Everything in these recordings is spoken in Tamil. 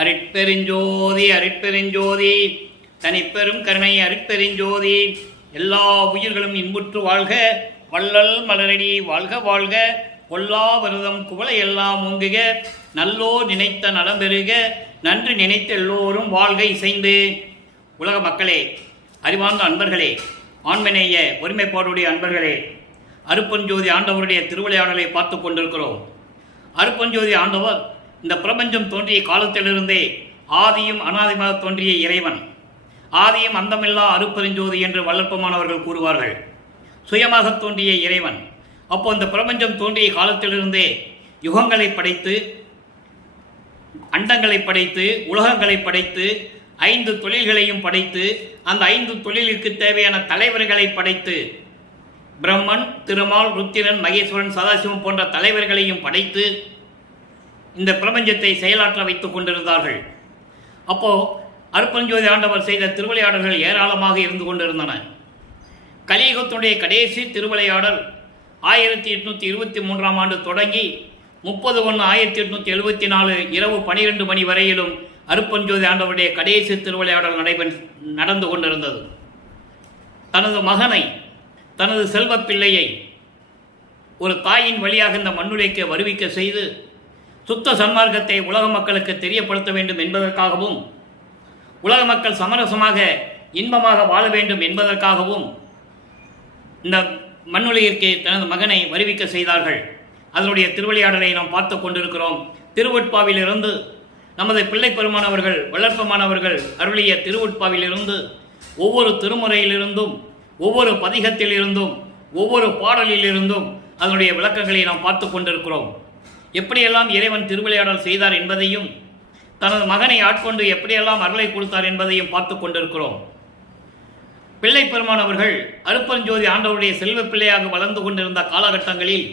அருட்பெருஞ்சோதி அருட்பெருஞ்சோதி தனிப்பெரும் கருணை அருட்பெருஞ்சோதி. எல்லா உயிர்களும் இன்புற்று வாழ்க, வள்ளல் மலரடி வாழ்க வாழ்க, கொல்லா விரதம் குவளை எல்லாம் ஓங்குக, நல்லோ நினைத்த நலம் பெறுக, நன்று நினைத்த எல்லோரும் வாழ்க இசைந்து. உலக மக்களே, அறிவார்ந்த அன்பர்களே, ஆண்மநேய ஒருமைப்பாடுடைய அன்பர்களே, அருப்பஞ்சோதி ஆண்டவருடைய திருவிளையாடலை பார்த்து கொண்டிருக்கிறோம். அருப்பஞ்சோதி ஆண்டவர் இந்த பிரபஞ்சம் தோன்றிய காலத்திலிருந்தே ஆதியும் அனாதிமாக தோன்றிய இறைவன், ஆதியும் அந்தமில்லா அருப்பெருஞ்சோதி என்று வல்லற்பமானவர்கள் கூறுவார்கள். சுயமாக தோன்றிய இறைவன். அப்போ இந்த பிரபஞ்சம் தோன்றிய காலத்திலிருந்தே யுகங்களை படைத்து, அண்டங்களை படைத்து, உலகங்களை படைத்து, 5 தொழில்களையும் படைத்து, அந்த 5 தொழிலுக்கு தேவையான தலைவர்களை படைத்து, பிரம்மன், திருமால், ருத்திரன், மகேஸ்வரன், சதாசிவம் போன்ற தலைவர்களையும் படைத்து இந்த பிரபஞ்சத்தை செயலாற்ற வைத்துக் கொண்டிருந்தார்கள். அப்போ அருப்பஞ்சோதி ஆண்டவர் செய்த திருவிளையாடல்கள் ஏராளமாக இருந்து கொண்டிருந்தன. கலியுகத்துடைய கடைசி திருவிளையாடல் 1823ஆம் ஆண்டு தொடங்கி 30/1/1874 இரவு 12 மணி வரையிலும் அருப்பஞ்சோதி ஆண்டவருடைய கடைசி திருவிளையாடல் நடந்து கொண்டிருந்தது. தனது மகனை, தனது செல்வ பிள்ளையை ஒரு தாயின் வழியாக இந்த மண்ணுலைக்கு வருவிக்க செய்து சுத்த சன்மார்க்கத்தை உலக மக்களுக்கு தெரியப்படுத்த வேண்டும் என்பதற்காகவும், உலக மக்கள் சமரசமாக இன்பமாக வாழ வேண்டும் என்பதற்காகவும் இந்த மண்ணுலகிற்கு தனது மகனை வருவிக்க செய்தார்கள். அதனுடைய திருவிளையாடலை நாம் பார்த்து கொண்டிருக்கிறோம். திருவொட்பாவிலிருந்து நமது பிள்ளை பெருமானவர்கள், வளர்ப்பமானவர்கள் அருளிய திருவொட்பாவிலிருந்து ஒவ்வொரு திருமுறையிலிருந்தும், ஒவ்வொரு பதிகத்திலிருந்தும், ஒவ்வொரு பாடலிலிருந்தும் அதனுடைய விளக்கங்களை நாம் பார்த்து கொண்டிருக்கிறோம். எப்படியெல்லாம் இறைவன் திருவிளையாடல் செய்தார் என்பதையும், தனது மகனை ஆட்கொண்டு எப்படியெல்லாம் அருளை கொடுத்தார் என்பதையும் பார்த்து கொண்டிருக்கிறோம். பிள்ளை பெருமானவர்கள் அருப்பஞ்சோதி ஆண்டவருடைய செல்வ பிள்ளையாக வளர்ந்து கொண்டிருந்த காலகட்டங்களில்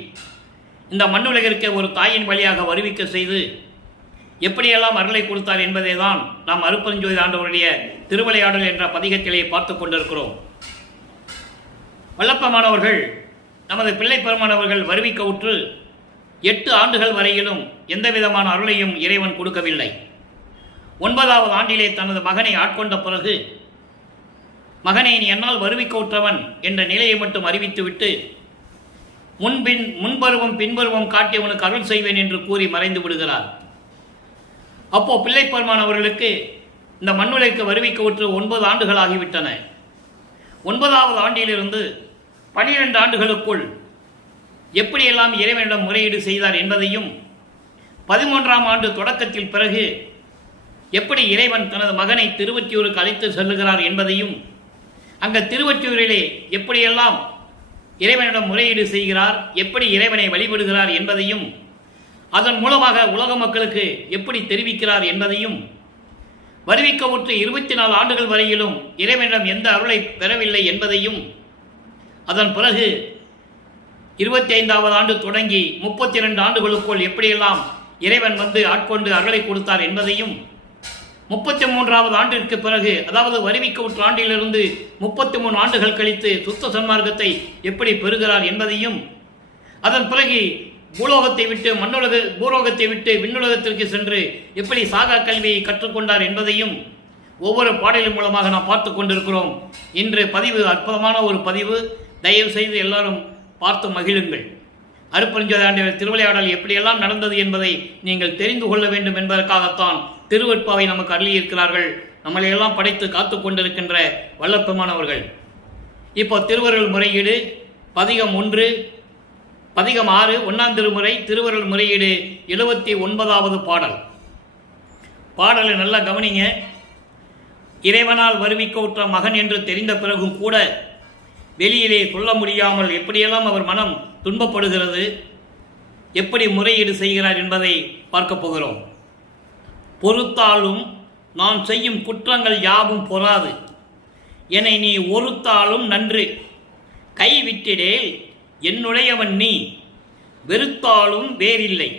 இந்த மண்ணுலகிற்கு ஒரு தாயின் வழியாக வருவிக்க செய்து எப்படியெல்லாம் அருளை கொடுத்தார் என்பதை தான் நாம் அருப்பஞ்சோதி ஆண்டவருடைய திருவிளையாடல் என்ற பதிகத்திலே பார்த்து கொண்டிருக்கிறோம். வல்லப்பமானவர்கள் நமது பிள்ளை பெருமானவர்கள் வருவிக்க உற்று 8 ஆண்டுகள் வரையிலும் எந்த விதமான அருளையும் இறைவன் கொடுக்கவில்லை. 9வது ஆண்டிலே தனது மகனை ஆட்கொண்ட பிறகு, மகனை நீ என்னால் வருவிக்க உற்றவன் என்ற நிலையை மட்டும் அறிவித்துவிட்டு, முன்பருவம் பின்பருவம் காட்டி உனக்கு அருள் செய்வேன் என்று கூறி மறைந்து விடுகிறார். அப்போ பிள்ளை பெருமானவர்களுக்கு இந்த மண்ணுலைக்கு வருவிக்க உற்று 9 ஆண்டுகள் ஆகிவிட்டன. 9வது ஆண்டிலிருந்து 12 ஆண்டுகளுக்குள் எப்படியெல்லாம் இறைவனிடம் முறையீடு செய்தார் என்பதையும், 13ஆம் ஆண்டு தொடக்கத்தில் பிறகு எப்படி இறைவன் தனது மகனை திருவொற்றியூருக்கு அழைத்து செல்லுகிறார் என்பதையும், அங்க திருவொற்றியூரிலே எப்படியெல்லாம் இறைவனிடம் முறையீடு செய்கிறார், எப்படி இறைவனை வழிபடுகிறார் என்பதையும், அதன் மூலமாக உலக மக்களுக்கு எப்படி தெரிவிக்கிறார் என்பதையும், வருவிக்க உற்று 24 ஆண்டுகள் வரையிலும் இறைவனிடம் எந்த அருளை பெறவில்லை என்பதையும், அதன் பிறகு 25வது ஆண்டு தொடங்கி 32 ஆண்டுகளுக்குள் எப்படியெல்லாம் இறைவன் வந்து ஆட்கொண்டு அருளை கொடுத்தார் என்பதையும், 33வது ஆண்டிற்கு பிறகு, அதாவது வருவிக்க உற்ற ஆண்டிலிருந்து 33 ஆண்டுகள் கழித்து சுத்த சன்மார்க்கத்தை எப்படி பெறுகிறார் என்பதையும், அதன் பிறகு பூலோகத்தை விட்டு பூலோகத்தை விட்டு விண்ணுலகத்திற்கு சென்று எப்படி சாகா கல்வியை கற்றுக்கொண்டார் என்பதையும் ஒவ்வொரு பாடலின் மூலமாக நாம் பார்த்து கொண்டிருக்கிறோம். இன்று பதிவு அற்புதமான ஒரு பதிவு. தயவு செய்து எல்லாரும் பார்த்து மகிழுங்கள். அருப்பஞ்சோதி ஆண்டவர் திருவிளையாடல் எப்படியெல்லாம் நடந்தது என்பதை நீங்கள் தெரிந்து கொள்ள வேண்டும் என்பதற்காகத்தான் திருவொட்பாவை நமக்கு அருளியிருக்கிறார்கள். நம்மளையெல்லாம் படைத்து காத்து கொண்டிருக்கின்ற வல்லப்பெருமானவர்கள். இப்போ திருவருள் முறையீடு பதிகம் 1, பதிகம் 6, 1ஆம் திருமுறை திருவருள் முறையீடு 79வது பாடல். பாடலை நல்லா கவனிங்க. இறைவனால் வருவிக்க உற்ற மகன் என்று தெரிந்த பிறகும் கூட வெளியிலே சொல்ல முடியாமல் எப்படியெல்லாம் அவர் மனம் துன்பப்படுகிறது, எப்படி முறையீடு செய்கிறார் என்பதை பார்க்க போகிறோம். பொறுத்தாலும் நான் செய்யும் குற்றங்கள் யாவும் பொறாது, என்னை நீ ஒருத்தாலும் நன்று, கைவிட்டிடேல் என்னுடையவன் நீ, வெறுத்தாலும் வேறில்லை,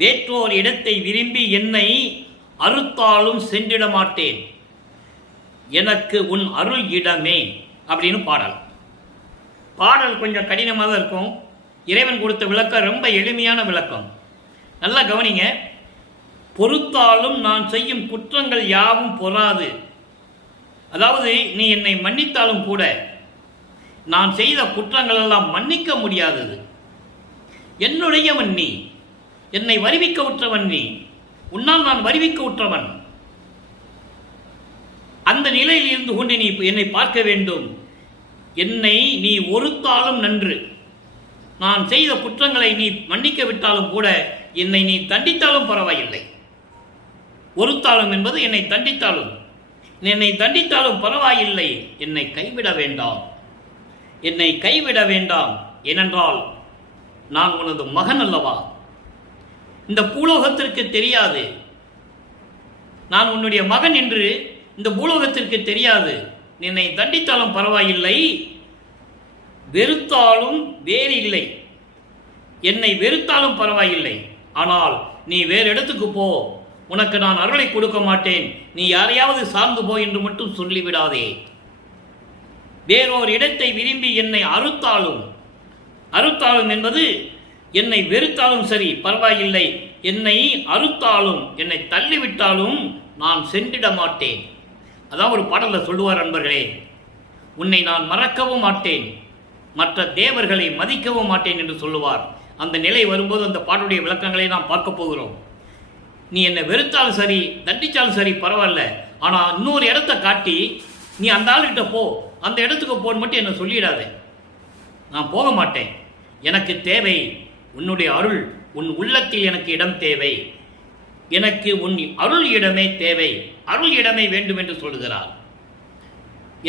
வேற்றோர் இடத்தை விரும்பி என்னை அறுத்தாலும் சென்றிட மாட்டேன், எனக்கு உன் அருள் இடமே அப்படின்னு பாடல் கொஞ்சம் கடினமாக தான் இருக்கும். இறைவன் கொடுத்த விளக்கம் ரொம்ப எளிமையான விளக்கம். நல்லா கவனிங்க. பொறுத்தாலும் நான் செய்யும் குற்றங்கள் யாவும் பொறாது. அதாவது நீ என்னை மன்னித்தாலும் கூட நான் செய்த குற்றங்கள் எல்லாம் மன்னிக்க முடியாதது. என்னுடையவன் நீ, என்னை வருவிக்க உற்றவன் நீ, உன்னால் நான் வருவிக்க உற்றவன். அந்த நிலையில் இருந்து கொண்டு நீ என்னை பார்க்க வேண்டும். என்னை நீ ஒருத்தாலும் நன்று, நான் செய்த குற்றங்களை நீ மன்னிக்க விட்டாலும் கூட என்னை நீ தண்டித்தாலும் பரவாயில்லை. ஒருத்தாலும் என்பது என்னை தண்டித்தாலும், என்னை தண்டித்தாலும் பரவாயில்லை, என்னை கைவிட வேண்டாம், என்னை கைவிட வேண்டாம். ஏனென்றால் நான் உனது மகன் அல்லவா. இந்த பூலோகத்திற்கு தெரியாது, நான் உன்னுடைய மகன் என்று இந்த பூலோகத்திற்கு தெரியாது. என்னை தண்டித்தாலும் பரவாயில்லை, வெறுத்தாலும் வேறு இல்லை, என்னை வெறுத்தாலும் பரவாயில்லை. ஆனால் நீ வேறு இடத்துக்கு போ, உனக்கு நான் அருளை கொடுக்க மாட்டேன், நீ யாரையாவது சார்ந்து போ என்று மட்டும் சொல்லிவிடாதே. வேறொரு இடத்தை விரும்பி என்னை அறுத்தாலும், அறுத்தாலும் என்பது என்னை வெறுத்தாலும் சரி பரவாயில்லை, என்னை அறுத்தாலும் என்னை தள்ளிவிட்டாலும் நான் சென்றிட மாட்டேன். அதான் ஒரு பாடலில் சொல்லுவார் அன்பர்களே, உன்னை நான் மறக்கவும் மாட்டேன், மற்ற தேவர்களை மதிக்கவும் மாட்டேன் என்று சொல்லுவார். அந்த நிலை வரும்போது அந்த பாட்டுடைய விளக்கங்களை நாம் பார்க்க போகிறோம். நீ என்னை வெறுத்தாலும் சரி தண்டித்தாலும் சரி பரவாயில்ல, ஆனால் இன்னொரு இடத்த காட்டி நீ அந்த ஆளுகிட்ட போ, அந்த இடத்துக்கு போன்னு மட்டும் என்னை சொல்லிடாதே, நான் போக மாட்டேன். எனக்கு தேவை உன்னுடைய அருள், உன் உள்ளத்தில் எனக்கு இடம் தேவை, எனக்கு உன் அருள் இடமே தேவை, அருள் இடமே வேண்டும் என்று சொல்கிறார்.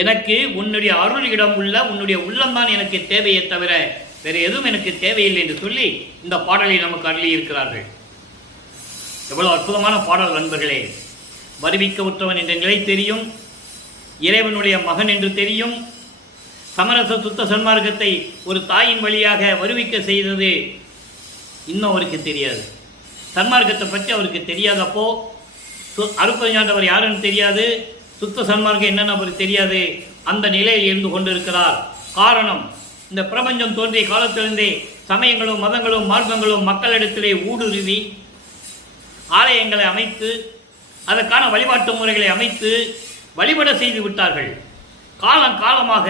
எனக்கு உன்னுடைய அருள் இடம் உள்ள உன்னுடைய உள்ளம்தான் எனக்கு தேவையே தவிர வேறு எதுவும் எனக்கு தேவையில்லை என்று சொல்லி இந்த பாடலை நமக்கு அருளி இருக்கிறார்கள். எவ்வளவு அற்புதமான பாடல் நண்பர்களே. வருவிக்க உற்றவன் என்ற நிலை தெரியும், இறைவனுடைய மகன் என்று தெரியும். சமரச சுத்த சன்மார்க்கத்தை ஒரு தாயின் வழியாக வருவிக்க செய்தது இன்னும் அவருக்கு தெரியாது. சன்மார்க்கத்தை பற்றி அவருக்கு தெரியாதப்போ அருட்பெருஞ்சாண்டவர் யாருன்னு தெரியாது, சுத்த சன்மார்க்கம் என்னன்னு அவருக்கு தெரியாது. அந்த நிலையில் இருந்து கொண்டிருக்கிறார். காரணம், இந்த பிரபஞ்சம் தோன்றிய காலத்திலிருந்தே சமயங்களும் மதங்களும் மார்க்கங்களும் மக்களிடத்திலே ஊடுருவி ஆலயங்களை அமைத்து அதற்கான வழிபாட்டு முறைகளை அமைத்து வழிபட செய்து விட்டார்கள். காலம் காலமாக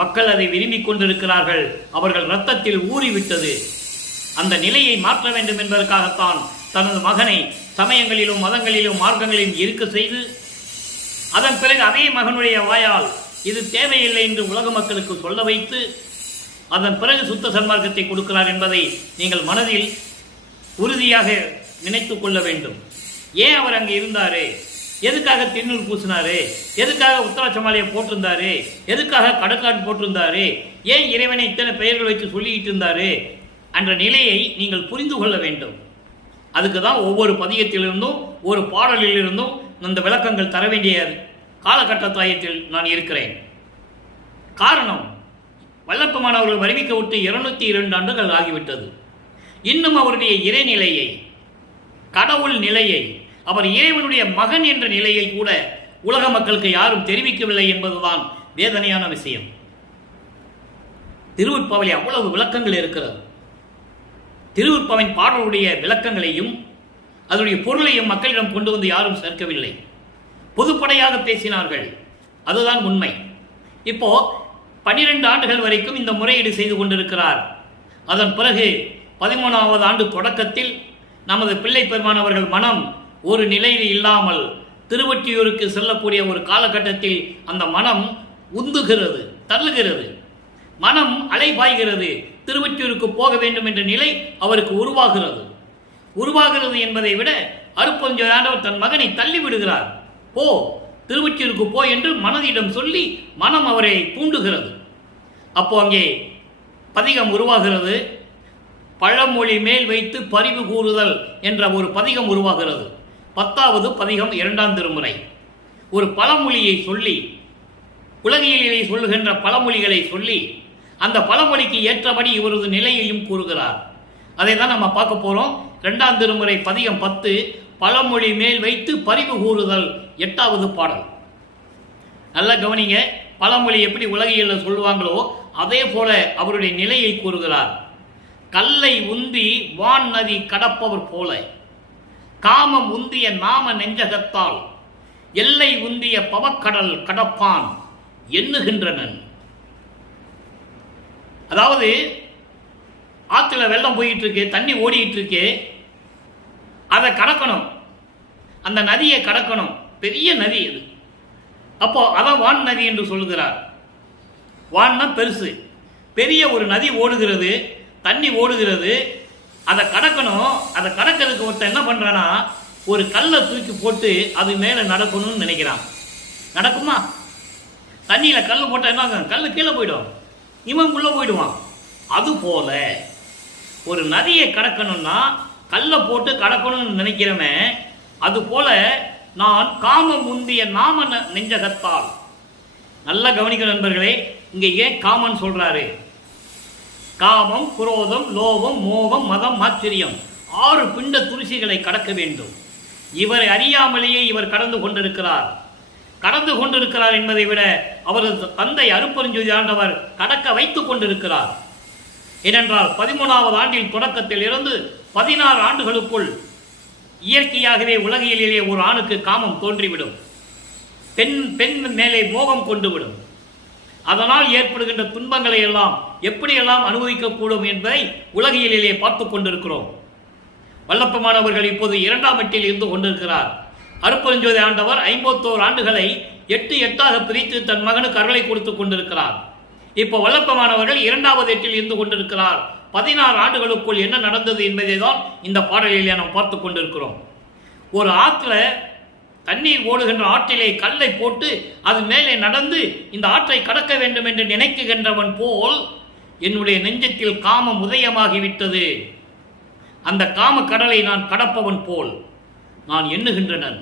மக்கள் அதை விரும்பிக் கொண்டிருக்கிறார்கள். அவர்கள் இரத்தத்தில் ஊறிவிட்டது. அந்த நிலையை மாற்ற வேண்டும் என்பதற்காகத்தான் தனது மகனை சமயங்களிலும் மதங்களிலும் மார்க்கங்களிலும் இருக்க செய்து அதன் பிறகு அதே மகனுடைய வாயால் இது தேவையில்லை என்று உலக மக்களுக்கு சொல்ல வைத்து அதன் பிறகு சுத்த சன்மார்க்கத்தை கொடுக்கிறார் என்பதை நீங்கள் மனதில் உறுதியாக நினைத்து கொள்ள வேண்டும். ஏன் அவர் அங்கே இருந்தாரு, எதுக்காக திருநூறு பூசினாரு, எதுக்காக உத்தராட்சமாலையை போட்டிருந்தாரு, எதுக்காக கடற்காடு போட்டிருந்தாரு, ஏன் இறைவனை இத்தனை பெயர்கள் வைத்து சொல்லிக்கிட்டு இருந்தாரு என்ற நிலையை நீங்கள் புரிந்து கொள்ள வேண்டும். அதுக்கு தான் ஒவ்வொரு பதிகத்திலிருந்தும் ஒரு பாடலிலிருந்தும் அந்த விளக்கங்கள் தர வேண்டிய காலகட்டத்தாயத்தில் நான் இருக்கிறேன். காரணம், வல்லப்பமானவர்கள் வருவிக்க விட்டு 202 ஆண்டுகள் ஆகிவிட்டது. இன்னும் அவருடைய இறைநிலையை, கடவுள் நிலையை, அவர் இறைவனுடைய மகன் என்ற நிலையை கூட உலக மக்களுக்கு யாரும் தெரிவிக்கவில்லை என்பதுதான் வேதனையான விஷயம். திருவுட்பாவிலே அவ்வளவு விளக்கங்கள் இருக்கிறது. திருவுட்பாவின் பாடலுடைய விளக்கங்களையும் அதனுடைய பொருளையும் மக்களிடம் கொண்டு வந்து யாரும் சேர்க்கவில்லை. பொதுப்படையாக பேசினார்கள். அதுதான் உண்மை. இப்போ 12 ஆண்டுகள் வரைக்கும் இந்த முறையீடு செய்து கொண்டிருக்கிறார். அதன் பிறகு 13வது ஆண்டு தொடக்கத்தில் நமது பிள்ளை பெருமானவர்கள் மனம் ஒரு நிலையில் இல்லாமல் திருவொற்றியூருக்கு செல்லக்கூடிய ஒரு காலகட்டத்தில் அந்த மனம் உந்துகிறது, தள்ளுகிறது, மனம் அலைபாய்கிறது. திருவொற்றியூருக்கு போக வேண்டும் என்ற நிலை அவருக்கு உருவாகிறது என்பதை விட அருட்பெருஞ்சாண்டவர் தன் மகனை தள்ளிவிடுகிறார். போ, திருவொற்றியூருக்கு போ என்று மனதிடம் சொல்லி மனம் அவரை தூண்டுகிறது. அப்போ அங்கே பதிகம் உருவாகிறது. பழமொழி மேல் வைத்து பரிவு கூறுதல் என்ற ஒரு பதிகம் உருவாகிறது. 10வது பதிகம் 2ஆம் திருமுறை. ஒரு பழமொழியை சொல்லி, உலகியலிலே சொல்லுகின்ற பழமொழிகளை சொல்லி அந்த பழமொழிக்கு ஏற்றபடி இவரது நிலையையும் கூறுகிறார். அதை தான் நம்ம பார்க்க போகிறோம். 2ஆம் திருமுறை பதிகம் 10, பழமொழி மேல் வைத்து பரிவு கூறுதல், 8வது பாடல். நல்ல கவனிங்க. பழமொழி எப்படி உலகியலில் சொல்லுவாங்களோ அதே போல அவருடைய நிலையை கூறுகிறார். கல்லை உந்தி வான் நதி கடப்பவர் போல. காமம் உந்திய நாம நெஞ்சகத்தால் எல்லை உந்திய பவக்கடல் கடப்பான் எண்ணுகின்றனன். அதாவது ஆற்றுல வெள்ளம் போயிட்டு இருக்கு, தண்ணி ஓடிட்டு இருக்கு, அதை கடக்கணும், அந்த நதியை கடக்கணும், பெரிய நதி அது. அப்போ அதான் வான் நதி என்று சொல்லுகிறார். வான்னா பெருசு, பெரிய ஒரு நதி ஓடுகிறது, தண்ணி ஓடுகிறது, அதை கடக்கணும். அதை கடக்கிறதுக்கு ஒருத்தன் என்ன பண்றானா, ஒரு கல்லை தூக்கி போட்டு அது மேலே நடக்கணும்னு நினைக்கிறான். நடக்குமா? தண்ணியில் கல் போட்டால் என்ன ஆகும்? கல் கீழே போயிடும், இவன் உள்ள போயிடுவான். அதுபோல ஒரு நதியை கடக்கணும்னா கல்லை போட்டு கடக்கணும்னு நினைக்கிறவன், அதுபோல நான் காமம் முந்திய நாம நெஞ்சகத்தால். நல்லா கவனிக்க நண்பர்களே, இங்க ஏன் காமன் சொல்றாரு? காமம், குரோதம், லோபம், மோகம், மதம், ஆச்சரியம் 6 பிண்ட துரிசிகளை கடக்க வேண்டும். இவரை அறியாமலேயே இவர் கடந்து கொண்டிருக்கிறார் என்பதை விட அவரது தந்தை அருட்பெருஞ்ஜோதி ஆண்டவர் கடக்க வைத்துக் கொண்டிருக்கிறார். ஏனென்றால் 13வது ஆண்டில் தொடக்கத்தில் இருந்து 16 ஆண்டுகளுக்குள் இயற்கையாகவே உலகியலிலே ஒரு ஆணுக்கு காமம் தோன்றிவிடும். பெண் மேலே மோகம் கொண்டுவிடும். அதனால் ஏற்படுகின்ற துன்பங்களை எல்லாம் எப்படியெல்லாம் அனுபவிக்கக்கூடும் என்பதை உலகியலிலே பார்த்து கொண்டிருக்கிறோம். வல்லப்பமானவர்கள் இப்போது 2ஆம் எட்டில் இருந்து கொண்டிருக்கிறார். அருட்பெருஞ்ஜோதி ஆண்டவர் 51 ஆண்டுகளை 8 பிரித்து தன் மகனுக்கு அருளை கொடுத்து கொண்டிருக்கிறார். இப்போ வல்லப்பமானவர்கள் 2வது எட்டில் இருந்து கொண்டிருக்கிறார். 16 ஆண்டுகளுக்குள் என்ன நடந்தது என்பதை தான் இந்த பாடலிலே நாம் பார்த்து கொண்டிருக்கிறோம். ஒரு ஆற்றுல தண்ணீர் ஓடுகின்ற ஆற்றிலே கல்லை போட்டு அது மேலே நடந்து இந்த ஆற்றை கடக்க வேண்டும் என்று நினைக்குகின்றவன் போல் என்னுடைய நெஞ்சத்தில் காமம் உதயமாகிவிட்டது. அந்த காம கடலை நான் கடப்பவன் போல் நான் எண்ணுகின்றனன்.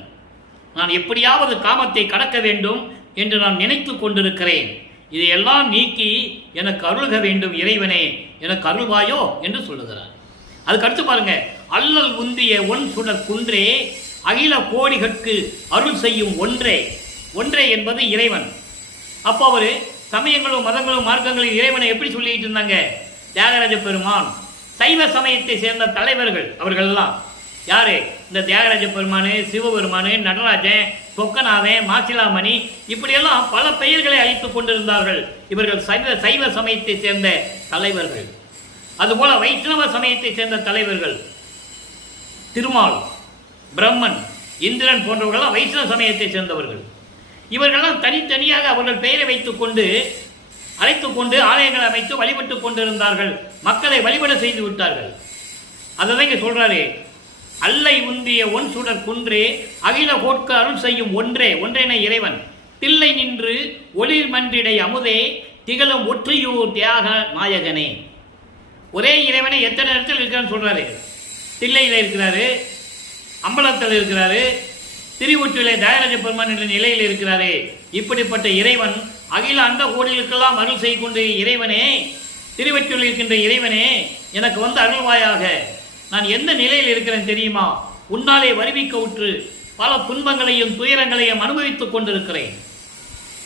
நான் எப்படியாவது காமத்தை கடக்க வேண்டும் என்று நான் நினைத்து கொண்டிருக்கிறேன். இதையெல்லாம் நீக்கி எனக்கு அருள்க வேண்டும் இறைவனே, எனக்கு அருள்வாயோ என்று சொல்லுகிறார். அதுக்கு அடுத்து பாருங்க, அல்லல் உந்திய ஒன் சுடர் குன்றே அகில கோடிகட்கு அருள் செய்யும் ஒன்றே என்பது இறைவன். அப்போ அவர் சமயங்களும் மதங்களும் மார்க்கங்களும் இறைவனை எப்படி சொல்லிட்டு இருந்தாங்க? தியாகராஜ பெருமான், சைவ சமயத்தை சேர்ந்த தலைவர்கள் அவர்கள்லாம் யாரு? இந்த தியாகராஜ பெருமானு, சிவபெருமானு, நடராஜன், சொக்கநாதன், மாசிலாமணி, இப்படியெல்லாம் பல பெயர்களை அளித்துக் கொண்டிருந்தார்கள். இவர்கள் சைவ சமயத்தை சேர்ந்த தலைவர்கள். அதுபோல வைஷ்ணவ சமயத்தை சேர்ந்த தலைவர்கள் திருமால், பிரம்மன், இந்திரன் போன்றவர்களாம் வைஷ்ணவ சமயத்தை சேர்ந்தவர்கள். இவர்களெல்லாம் தனித்தனியாக அவர்கள் பெயரை வைத்துக் கொண்டு அழைத்துக் கொண்டு ஆலயங்களை அமைத்து வழிபட்டுக் கொண்டிருந்தார்கள். மக்களை வழிபட செய்து விட்டார்கள். அதை இங்க சொல்றாரு, அல்லை உந்திய ஒன் சுடர் குன்றே அகில கோட்கு அருள் செய்யும் ஒன்றேன இறைவன் தில்லை நின்று ஒளிர் மன்றிடை அமுதே திகழும் ஒற்றியூர் தியாக நாயகனே. ஒரே இறைவனை எத்தனை இடத்தில் இருக்கிறான்னு சொல்றாரு. தில்லையில் இருக்கிறாரு, அம்பலத்தில் இருக்கிறாரு, திருவொற்றிலே தியாகராஜ பெருமான் என்ற நிலையில் இருக்கிறாரே. இப்படிப்பட்ட இறைவன் அகில அந்த கோடிகளுக்கெல்லாம் அருள் செய்து கொண்டு, இறைவனே, திருவொற்றில் இருக்கின்ற இறைவனே, எனக்கு வந்து அருள்வாயாக. நான் எந்த நிலையில் இருக்கிறேன் தெரியுமா? உன்னாலே வருவிக்க உற்று பல துன்பங்களையும் துயரங்களையும் அனுபவித்துக் கொண்டிருக்கிறேன்.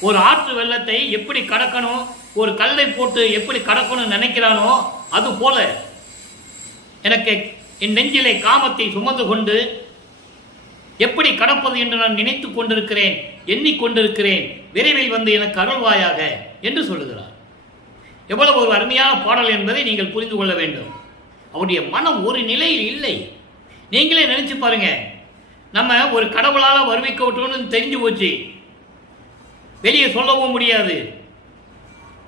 ஒரு ஆற்று வெள்ளத்தை எப்படி கடக்கணும், ஒரு கல்லை போட்டு எப்படி கடக்கணும்னு நினைக்கிறானோ அது போல எனக்கு என் நெஞ்சிலே காமத்தை சுமந்து கொண்டு எப்படி கடப்பது என்று நான் நினைத்துக் கொண்டிருக்கிறேன், எண்ணிக்கொண்டிருக்கிறேன். விரைவில் வந்து எனக்கு அருள்வாயாக என்று சொல்லுகிறார். எவ்வளவு ஒரு அருமையான பாடல் என்பதை நீங்கள் புரிந்து கொள்ள வேண்டும். அவருடைய மனம் ஒரு நிலையில் இல்லை. நீங்களே நினைச்சு பாருங்க, நம்ம ஒரு கடவுளால் வருவிக்க விட்டோம்னு தெரிஞ்சு போச்சு, வெளியே சொல்லவும் முடியாது,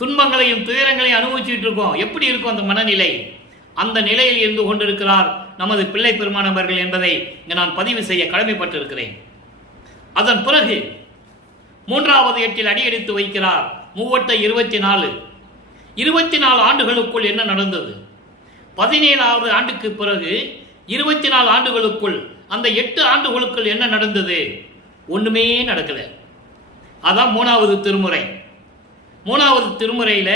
துன்பங்களையும் துயரங்களையும் அனுபவிச்சுட்டு இருக்கோம். எப்படி இருக்கும் அந்த மனநிலை? அந்த நிலையில் இருந்து கொண்டிருக்கிறார் நமது பிள்ளை பெருமானவர்கள் என்பதை இங்கே நான் பதிவு செய்ய கடமைப்பட்டிருக்கிறேன். அதன் பிறகு 3வது எட்டில் அடியெடுத்து வைக்கிறார். 24 ஆண்டுகளுக்குள் என்ன நடந்தது? 17வது ஆண்டுக்கு பிறகு 24 ஆண்டுகளுக்குள், அந்த 8 ஆண்டுகளுக்குள் என்ன நடந்தது? ஒண்ணுமே நடக்கல. அதான் 3வது திருமுறை. 3வது திருமுறையில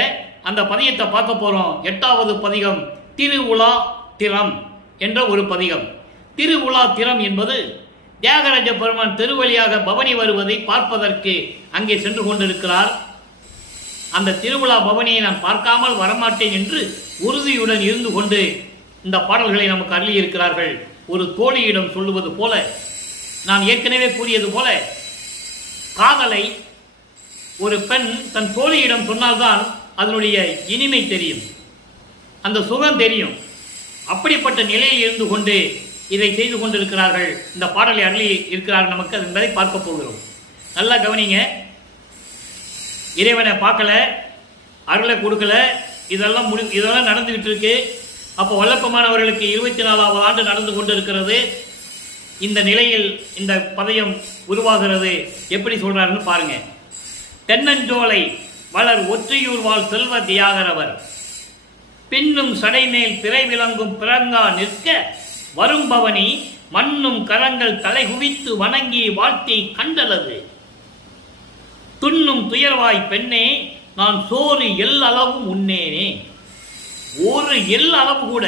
அந்த பதியத்தை பார்க்க போறோம். 8வது பதிகம் திருவுலா திறம் என்ற ஒரு பதிகம். திருவுலா திறம் என்பது தியாகராஜ பெருமான் திருவழியாக பவனி வருவதை பார்ப்பதற்கு அங்கே சென்று கொண்டிருக்கிறார். அந்த திருவிழா பவனியை நான் பார்க்காமல் வரமாட்டேன் என்று உறுதியுடன் இருந்து கொண்டு இந்த பாடல்களை நமக்கு அருளியிருக்கிறார்கள். ஒரு தோழியிடம் சொல்லுவது போல, நான் ஏற்கனவே கூறியது போல, காதலை ஒரு பெண் தன் தோழியிடம் சொன்னால்தான் அதனுடைய இனிமை தெரியும், அந்த சுகம் தெரியும். அப்படிப்பட்ட நிலையில் இருந்து கொண்டு இதை செய்து கொண்டிருக்கிறார்கள். இந்த பாடலை அருளி இருக்கிறார்கள் நமக்கு என்பதை பார்க்க போகிறோம். நல்லா கவனிங்க. இறைவனை பார்க்கல, அருளை கொடுக்கல, இதெல்லாம் நடந்துகிட்டு இருக்கு. அப்போ வல்லப்பமானவர்களுக்கு 24வது ஆண்டு நடந்து கொண்டிருக்கிறது. இந்த நிலையில் இந்த பதயம் உருவாகிறது. எப்படி சொல்றாருன்னு பாருங்க. தென்னஞ்சோலை வளர் ஒற்றையூர் வாழ் செல்வ தியாகரவர் பின்னும் சடைமேல் திரை விளங்கும் பிறங்கா நிற்க வரும் பவனி மண்ணும் கரங்கள் தலை குவித்து வணங்கி வாழ்த்தி கண்டலது. துண்ணும் துயர்வாய் பெண்ணே நான் சோறு எல்லளவும் உண்ணேனே. ஒரு எல்லளவு கூட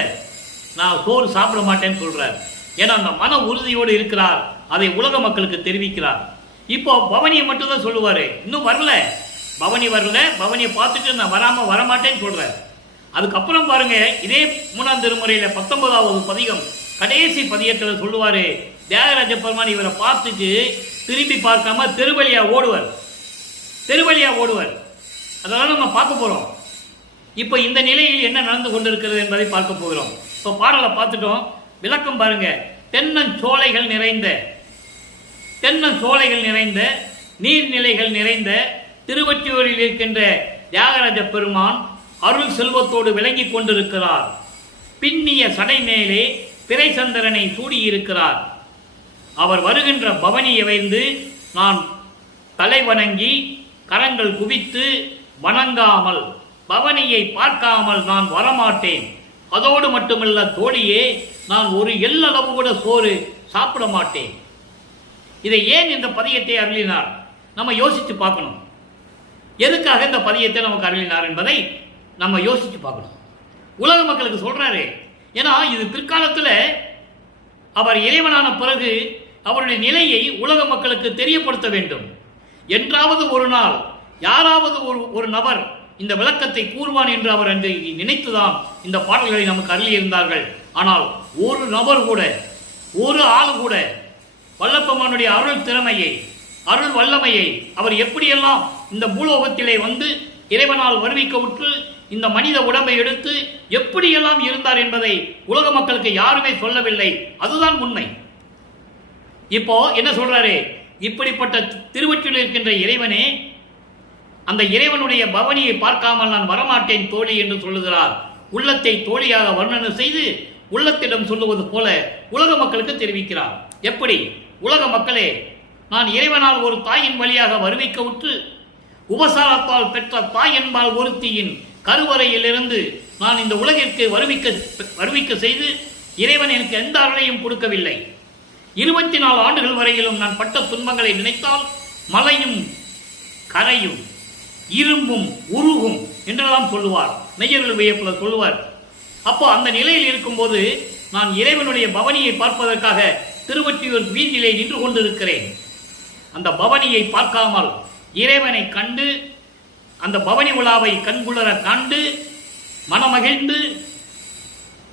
நான் சோறு சாப்பிட மாட்டேன்னு சொல்றார். ஏன்னா அந்த மன உறுதியோடு இருக்கிறார். அதை உலக மக்களுக்கு தெரிவிக்கிறார். இப்போ பவனியை மட்டும்தான் சொல்லுவாரு, இன்னும் வரல, பவனி வரல, பவனியை பார்த்துட்டு நான் வரமாட்டேன்னு சொல்றார். அதுக்கப்புறம் பாருங்க, இதே 3ஆம் திருமுறையில 19வது பதிகம் கடைசி பதியத்தில் சொல்லுவாரு, தியாகராஜ பெருமான் இவரை பார்த்துட்டு திரும்பி பார்க்காம தெருவழியா ஓடுவர். அதெல்லாம் நம்ம பார்க்க போறோம். இப்போ இந்த நிலையில் என்ன நடந்து கொண்டிருக்கிறது என்பதை பார்க்க போகிறோம். இப்போ பாடலை பார்த்துட்டோம், விளக்கம் பாருங்க. தென்னஞ்சோலைகள் நிறைந்த நீர்நிலைகள் நிறைந்த திருவொற்றியூரில் இருக்கின்ற தியாகராஜ பெருமான் அருள் செல்வத்தோடு விளங்கி கொண்டிருக்கிறார். பின்னிய சடை மேலே பிறை சந்திரனை சூடியிருக்கிறார். அவர் வருகின்ற பவனியை வைந்து நான் தலை வணங்கி கரங்கள் குவித்து வணங்காமல், பவனியை பார்க்காமல் நான் வரமாட்டேன். அதோடு மட்டுமல்ல தோழியே, நான் ஒரு எல்லளவு கூட சோறு சாப்பிட மாட்டேன். இதை ஏன் இந்த பதியத்தை அருளினார் நம்ம யோசித்து பார்க்கணும். எதுக்காக இந்த பதியத்தை நமக்கு அருளினார் என்பதை நம்ம யோசித்து பார்க்கணும். உலக மக்களுக்கு சொல்றாரு. ஏன்னா இது பிற்காலத்தில் அவர் இறைவனான பிறகு அவருடைய நிலையை உலக மக்களுக்கு தெரியப்படுத்த வேண்டும். என்றாவது ஒரு நாள் யாராவது ஒரு நபர் இந்த விளக்கத்தை கூறுவான் என்று அவர் அன்று நினைத்துதான் இந்த பாடல்களை நமக்கு அருளியிருந்தார்கள். ஆனால் ஒரு நபர் கூட, ஒரு ஆள் கூட வல்லப்பெருமானுடைய அருள் திறமையை, அருள் வல்லமையை, அவர் எப்படியெல்லாம் இந்த பூலோகத்திலே வந்து இறைவனால் வருவிக்க உற்று இந்த மனித உடம்பை எடுத்து எப்படியெல்லாம் இருந்தார் என்பதை உலக மக்களுக்கு யாருமே சொல்லவில்லை. அதுதான் உண்மை. இப்போ என்ன சொல்றாரு? இப்படிப்பட்ட திருவொற்றியூரில் இருக்கின்ற இறைவனே, அந்த இறைவனுடைய பவனியை பார்க்காமல் நான் வரமாட்டேன் தோழி என்று சொல்லுகிறார். உள்ளத்தை தோழியாக வர்ணனை செய்து உள்ளத்திடம் சொல்லுவது போல உலக மக்களுக்கு தெரிவிக்கிறார். எப்படி? உலக மக்களே, நான் இறைவனால் ஒரு தாயின் வழியாக வருவிக்க உற்று உபசாரத்தால் பெற்ற தாய் என்பால் ஒருத்தியின் கருவறையிலிருந்து நான் இந்த உலகிற்கு வருவிக்க செய்து இறைவன் எனக்கு எந்த அருளையும் கொடுக்கவில்லை. 24 ஆண்டுகள் வரையிலும் நான் பட்ட துன்பங்களை நினைத்தால் மலையும் கரையும் இரும்பும் உருகும் என்றெல்லாம் சொல்லுவார். மெய்யர்கள் வியப்புல சொல்லுவார். அப்போ அந்த நிலையில் இருக்கும்போது நான் இறைவனுடைய பவனியை பார்ப்பதற்காக திருவொற்றியூர் வீதியிலே நின்று கொண்டிருக்கிறேன். அந்த பவனியை பார்க்காமல் இறைவனை கண்டு, அந்த பவனி உலாவை கண்குளர கண்டு மனமகிழ்ந்து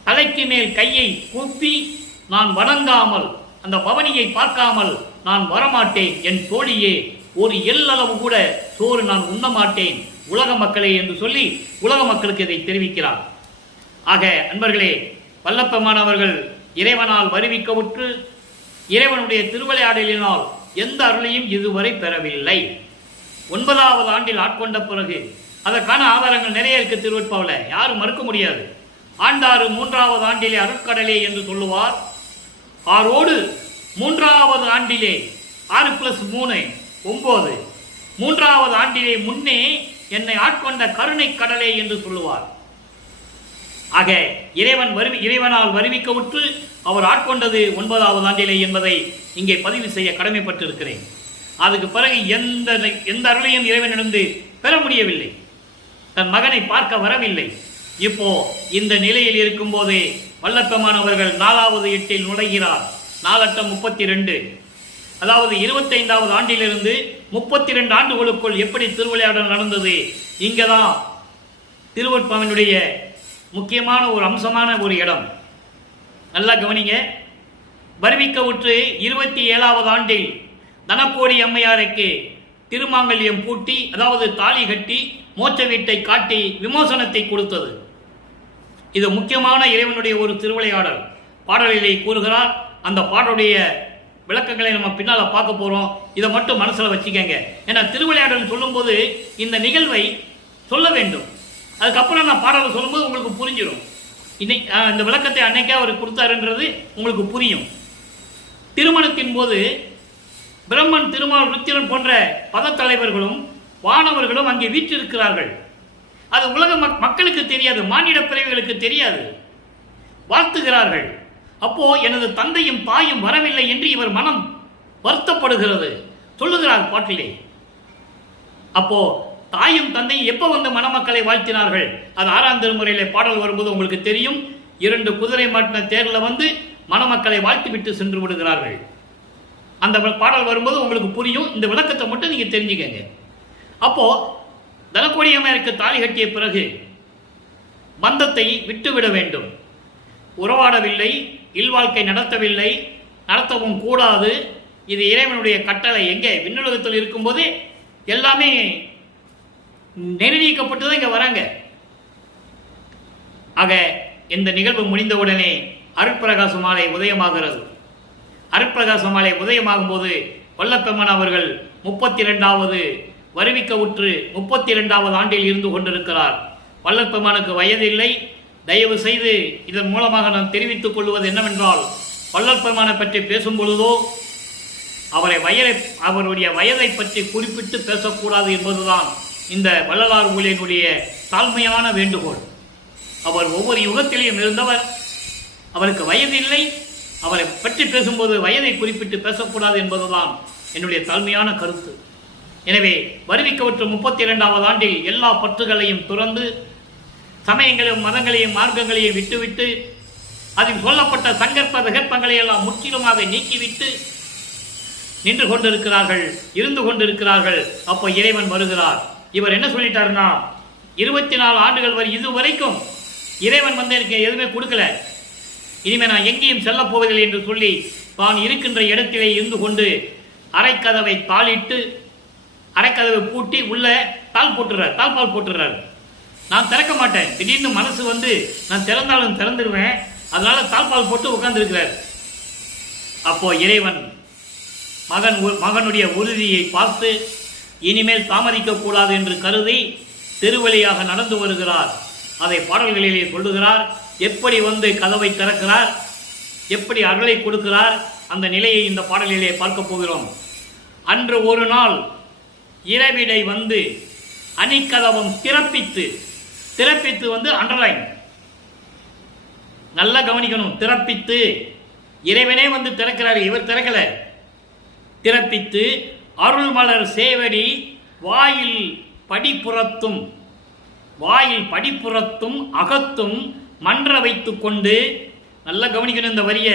தலைக்கு மேல் கையை கூப்பி நான் வணங்காமல், அந்த பவனியை பார்க்காமல் நான் வரமாட்டேன். என் தோழியே, ஒரு எல்லளவு கூட சோறு நான் உண்ண மாட்டேன் உலக மக்களே என்று சொல்லி உலக மக்களுக்கு இதை தெரிவிக்கிறார். ஆக அன்பர்களே, வல்லப்பெருமானவர்கள் இறைவனால் வருவிக்க உற்று இறைவனுடைய திருவிளையாடலினால் எந்த அருளையும் இதுவரை பெறவில்லை. 9வது ஆண்டில் ஆட்கொண்ட பிறகு அதற்கான ஆதாரங்கள் நிறைய இருக்கு. திருவொற்றியூரில் யாரும் மறுக்க முடியாது. ஆண்டாறு 3வது ஆண்டிலே அருட்கடலே என்று சொல்லுவார். ஆரோடு 3வது ஆண்டிலே 6+3 9, 3வது ஆண்டிலே முன்னே என்னை ஆட்கொண்ட கருணை கடலே என்று சொல்லுவார். ஆக இறைவனால் வருவிக்க உற்று அவர் ஆட்கொண்டது 9வது ஆண்டிலே என்பதை இங்கே பதிவு செய்ய கடமைப்பட்டிருக்கிறேன். அதுக்கு பிறகு எந்த அருளையும் இறைவனிடந்து பெற முடியவில்லை. தன் மகனை பார்க்க வரவில்லை. இப்போ இந்த நிலையில் இருக்கும் போதே வல்லப்பெருமானவர்கள் 4வது எட்டில் நுழைகிறார். 4×8 32, அதாவது 25வது ஆண்டிலிருந்து 32 ஆண்டுகளுக்குள் எப்படி திருவிளையாடல் நடந்தது. இங்கதான் திருவொற்றியூருடைய முக்கியமான ஒரு அம்சமான ஒரு இடம். நல்லா கவனிங்க. வருவிக்கவுற்று 27வது ஆண்டில் தனக்கோடி அம்மையாருக்கு திருமாங்கல்யம் பூட்டி, அதாவது தாலி கட்டி, மோட்ச வீட்டை காட்டி விமோசனத்தை கொடுத்தது. இது முக்கியமான இறைவனுடைய ஒரு திருவிளையாடல். பாடலிலே கூறுகிறார். அந்த பாடலுடைய விளக்கங்களை நம்ம பின்னால் பார்க்க போகிறோம். இதை மட்டும் மனசில் வச்சுக்கங்க. ஏன்னா திருவிளையாடல் சொல்லும்போது இந்த நிகழ்வை சொல்ல வேண்டும். அதுக்கப்புறம் நான் பாடலை சொல்லும்போது உங்களுக்கு புரிஞ்சிடும். இந்த விளக்கத்தை அன்னைக்கே அவர் கொடுத்தாருன்றது உங்களுக்கு புரியும். திருமணத்தின் போது பிரம்மன், திருமால், ருத்திரன் போன்ற பதத்தலைவர்களும் வானவர்களும் அங்கே வீற்றிருக்கிறார்கள். அது உலக மக்களுக்கு தெரியாது, மானிட பிறவிகளுக்கு தெரியாது. வாழ்த்துகிறார்கள். அப்போ எனது தந்தையும் தாயும் வரவில்லை என்று இவர் மனம் வருத்தப்படுகிறது சொல்லுகிறார் பாட்டிலே. அப்போ தாயும் தந்தையும் எப்போ வந்து மணமக்களை வாழ்த்தினார்கள்? அது 6ஆம் திருமுறையிலே பாடல் வரும்போது உங்களுக்கு தெரியும். 2 குதிரை மாட்டின தேர்ல வந்து மணமக்களை வாழ்த்து விட்டு சென்று விடுகிறார்கள். அந்த பாடல் வரும்போது உங்களுக்கு புரியும். இந்த விளக்கத்தை மட்டும் நீங்க தெரிஞ்சுக்கங்க. அப்போ தனக்கோடி அம்மையாருக்கு தாலி கட்டிய பிறகு பந்தத்தை விட்டுவிட வேண்டும். உறவாடவில்லை, இல்வாழ்க்கை நடத்தவில்லை, நடத்தவும் கூடாது. இது இறைவனுடைய கட்டளை. எங்கே? விண்ணுலகத்தில் இருக்கும்போது எல்லாமே நிர்ணயிக்கப்பட்டுதான் இங்க வராங்க. ஆக இந்த நிகழ்வு முடிந்தவுடனே அருட்பிரகாச மாலை உதயமாகிறது. அருட்பிரகாச மாலை உதயமாகும் போது வல்லப்பெருமான் அவர்கள் 32வது வருவிக்கவுற்று 32வது ஆண்டில் இருந்து கொண்டிருக்கிறார். வல்லப்பெருமானுக்கு வயதில்லை. தயவு செய்து இதன் மூலமாக நான் தெரிவித்துக் கொள்வது என்னவென்றால், வல்லப்பெருமானை பற்றி பேசும் பொழுதோ அவருடைய வயதை பற்றி குறிப்பிட்டு பேசக்கூடாது என்பதுதான் இந்த வள்ளலார் ஊழியனுடைய தாழ்மையான வேண்டுகோள். அவர் ஒவ்வொரு யுகத்திலையும் இருந்தவர். அவருக்கு வயதில்லை. அவரை பற்றி பேசும்போது வயதை குறிப்பிட்டு பேசக்கூடாது என்பதுதான் என்னுடைய தாழ்மையான கருத்து. எனவே வருவிக்கவுற்ற 32வது ஆண்டில் எல்லா பற்றுகளையும் துறந்து சமயங்களையும் மதங்களையும் மார்க்கங்களையும் விட்டுவிட்டு அதில் சொல்லப்பட்ட சங்கற்ப விகற்பங்களை எல்லாம் முற்றிலுமாக நீக்கிவிட்டு நின்று கொண்டிருக்கிறார்கள், இருந்து கொண்டிருக்கிறார்கள். அப்போ இறைவன் வருகிறார். இவர் என்ன சொல்லிட்டாருன்னா, 24 ஆண்டுகள் வரை இதுவரைக்கும் இறைவன் வந்து எனக்கு எதுவுமே கொடுக்கல, இனிமே நான் எங்கேயும் செல்ல போவதில்லை என்று சொல்லி தான் இருக்கின்ற இடத்திலே இருந்து கொண்டு அரைக்கதவை தாளிட்டு அரைக்கதவை பூட்டி உள்ள தாழ்பால் போட்டுறார். நான் திறக்க மாட்டேன். திடீர்னு மனசு வந்து நான் திறந்தாலும் திறந்துடுவேன், அதனால தாழ்பால் போட்டு உட்கார்ந்து இருக்கிறார். அப்போ இறைவன் மகனுடைய உறுதியை பார்த்து இனிமேல் தாமதிக்க கூடாது என்று கருதி திருவழியாக நடந்து வருகிறார். அதை பாடல்களிலே சொல்லுகிறார். எப்படி வந்து கதவை திறக்கிறார், எப்படி அருளை கொடுக்கிறார், அந்த நிலையை இந்த பாடலிலே பார்க்க போகிறோம். அன்று ஒரு நாள் இரவிடை வந்து அணிக்கதவம் திறப்பித்து வந்து அண்டர்லைன் நல்லா கவனிக்கணும். திறப்பித்து இறைவனே வந்து திறக்கிறார், இவர் திறக்கல. திறப்பித்து அருள்மலர் சேவடி வாயில் படிப்புறத்தும் அகத்தும் மன்ற வைத்துக் கொண்டு, நல்லா கவனிக்கணும் இந்த வரிய.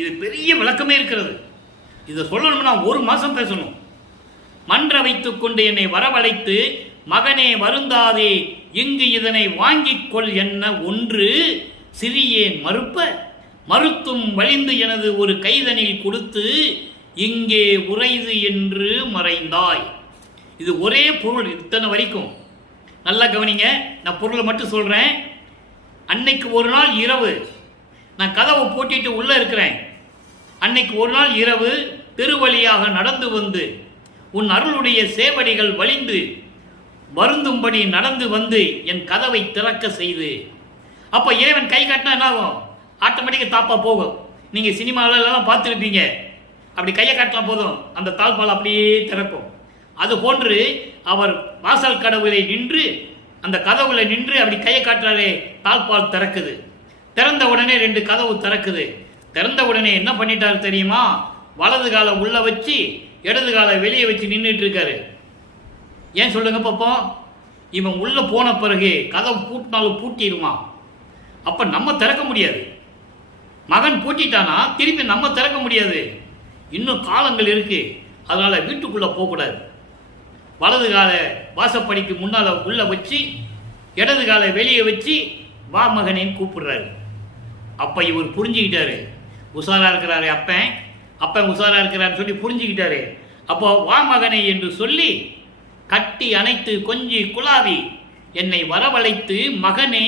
இது பெரிய விளக்கமே இருக்கிறது. இதை சொல்லணும்னா 1 மாசம் பேசணும். மன்ற வைத்துக் கொண்டு என்னை வரவழைத்து, மகனே வருந்தாதே, இங்கு இதனை வாங்கிக் கொள் என்ன ஒன்று சிறியேன் மறுத்தும் வலிந்து எனது ஒரு கைதனில் கொடுத்து இங்கே உறைது என்று மறைந்தாய். இது ஒரே பொருள் இத்தனை வரைக்கும். நல்லா கவனிங்க. நான் பொருளை மட்டும் சொல்றேன். அன்னைக்கு ஒரு நாள் இரவு நான் கதவை போட்டிட்டு உள்ள இருக்கிறேன். அன்னைக்கு ஒரு நாள் இரவு திருவழியாக நடந்து வந்து உன் அருளுடைய சேவடிகள் வலிந்து வருந்தும்படி நடந்து வந்து என் கதவை திறக்க செய்து. அப்போ இறைவன் கை காட்டினா என்ன ஆகும்? ஆட்டோமேட்டிக்காக தாப்பா போகும். நீங்கள் சினிமாவிலலாம் பார்த்துருப்பீங்க. அப்படி கையை காட்டினா போதும், அந்த தாழ்பால் அப்படியே திறக்கும். அது போன்று அவர் வாசல் கடவுளை நின்று, அந்த கதவுல நின்று அப்படி கையை காட்டுறாரே, தாழ்பால் திறக்குது. திறந்த உடனே 2 கதவு திறக்குது. திறந்த உடனே என்ன பண்ணிட்டாரு தெரியுமா? வலது காலை உள்ள வச்சு இடது காலை வெளியே வச்சு நின்றுட்டு இருக்காரு. ஏன் சொல்லுங்க பாப்போம்? இவன் உள்ள போன பிறகு கதவு பூட்டினாலும் பூட்டிடுமா? அப்ப நம்ம திறக்க முடியாது. மகன் பூட்டிட்டானா திருப்பி நம்ம திறக்க முடியாது. இன்னும் காலங்கள் இருக்கு. அதனால வீட்டுக்குள்ள போகக்கூடாது. வலது காலை வாசப்படிக்கு முன்னால உள்ள வச்சு இடது காலை வெளியே வச்சு வா மகனேன்னு கூப்பிடுறாரு. அப்ப இவர் புரிஞ்சுக்கிட்டாரு, உஷாராக இருக்கிறாரு அப்பன், அப்பன் உஷாராக இருக்கிறான்னு சொல்லி புரிஞ்சுக்கிட்டாரு. அப்போ வா மகனை என்று சொல்லி கட்டி அணைத்து கொஞ்சி குலாவி என்னை வரவழைத்து மகனே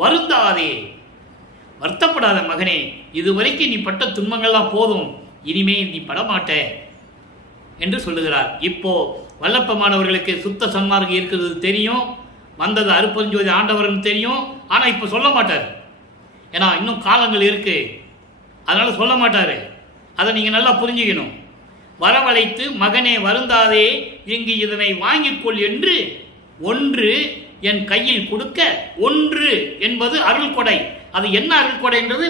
வருந்தாதே, வருத்தப்படாத மகனே, இதுவரைக்கும் நீ பட்ட துன்பங்கள்லாம் போதும், இனிமே நீ படமாட்ட என்று சொல்லுகிறார். இப்போ வல்லப்பமானவர்களுக்கு சுத்த சன்மார்க்கம் இருக்கிறது தெரியும், வந்தது அருப்பஞ்சோதி ஆண்டவர்னு தெரியும். ஆனால் இப்போ சொல்ல மாட்டார், ஏன்னா இன்னும் காலங்கள் இருக்கு, அதனால சொல்ல மாட்டார். அதை நீங்கள் நல்லா புரிஞ்சுக்கணும். வரவழைத்து மகனே வருந்தாதே, இங்கு இதனை வாங்கிக்கொள் என்று ஒன்று என் கையில் கொடுக்க, ஒன்று என்பது அருள் கொடை. அது என்ன அருள் கொடைன்றது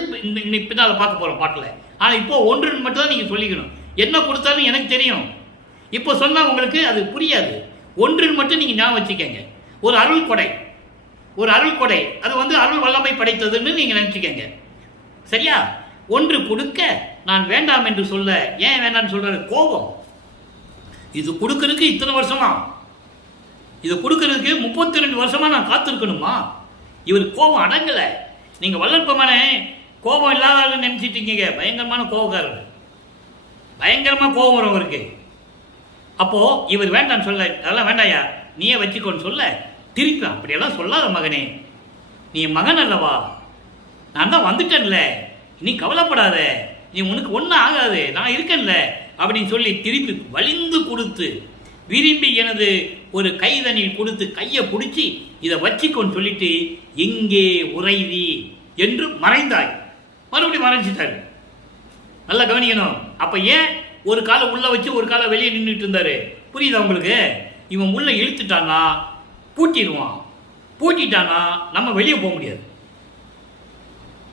பின்னால் பார்க்க போகிறோம் பாட்டில். ஆனால் இப்போ ஒன்றுன்னு மட்டும் தான் நீங்கள் சொல்லிக்கணும். என்ன கொடுத்தாலும் எனக்கு தெரியும், இப்போ சொன்னால் உங்களுக்கு அது புரியாது. ஒன்றுன்னு மட்டும் நீங்கள் ஞாபகம் வச்சுக்கங்க. ஒரு அருள் கொடை, ஒரு அருள் கொடை, அது அருள் வல்லமை படைத்ததுன்னு நீங்கள் நினச்சிக்கங்க. சரியா? ஒன்று கொடுக்க நான் வேண்டாம் என்று சொல்ல, ஏன் வேண்டாம்னு சொல்றாரு? கோபம். இது கொடுக்கறதுக்கு இத்தனை வருஷமா, இது கொடுக்கறதுக்கு 32 வருஷமா நான் காத்திருக்கணுமா? இவர் கோபம் அடங்கலை. நீங்கள் வல்லற்பமான கோபம் இல்லாத நினைச்சிட்டு இருக்கீங்க. பயங்கரமான கோபக்காரர், பயங்கரமாக கோபம் வரும் அவருக்கு. அப்போ இவர் வேண்டான்னு சொல்ல, அதெல்லாம் வேண்டாயா நீயே வச்சுக்கோன்னு சொல்ல, திருப்பி அப்படியெல்லாம் சொல்லாத மகனே, நீ மகன் அல்லவா, நான் தான் வந்துட்டேன்ல, நீ கவலைப்படாத, நீ உனக்கு ஒன்றும் ஆகாது, நான் இருக்கேன்ல அப்படின்னு சொல்லி திருப்பி வலிந்து கொடுத்து விரும்பி எனது ஒரு கைதனில் கொடுத்து கையை பிடிச்சி இதை வச்சிக்கோன்னு சொல்லிட்டு எங்கே உறைவி என்று மறைந்தாய். மறுபடியும் மறைஞ்சிட்டாரு. நல்லா கவனிக்கணும். அப்ப ஏன் ஒரு காலை உள்ள வச்சு ஒரு காலை வெளியே நின்றுட்டு இருந்தாரு? புரியுதா உங்களுக்கு? இவன் உள்ள இழுத்துட்டானா பூட்டிடுவான், பூட்டிட்டானா நம்ம வெளியே போக முடியாது.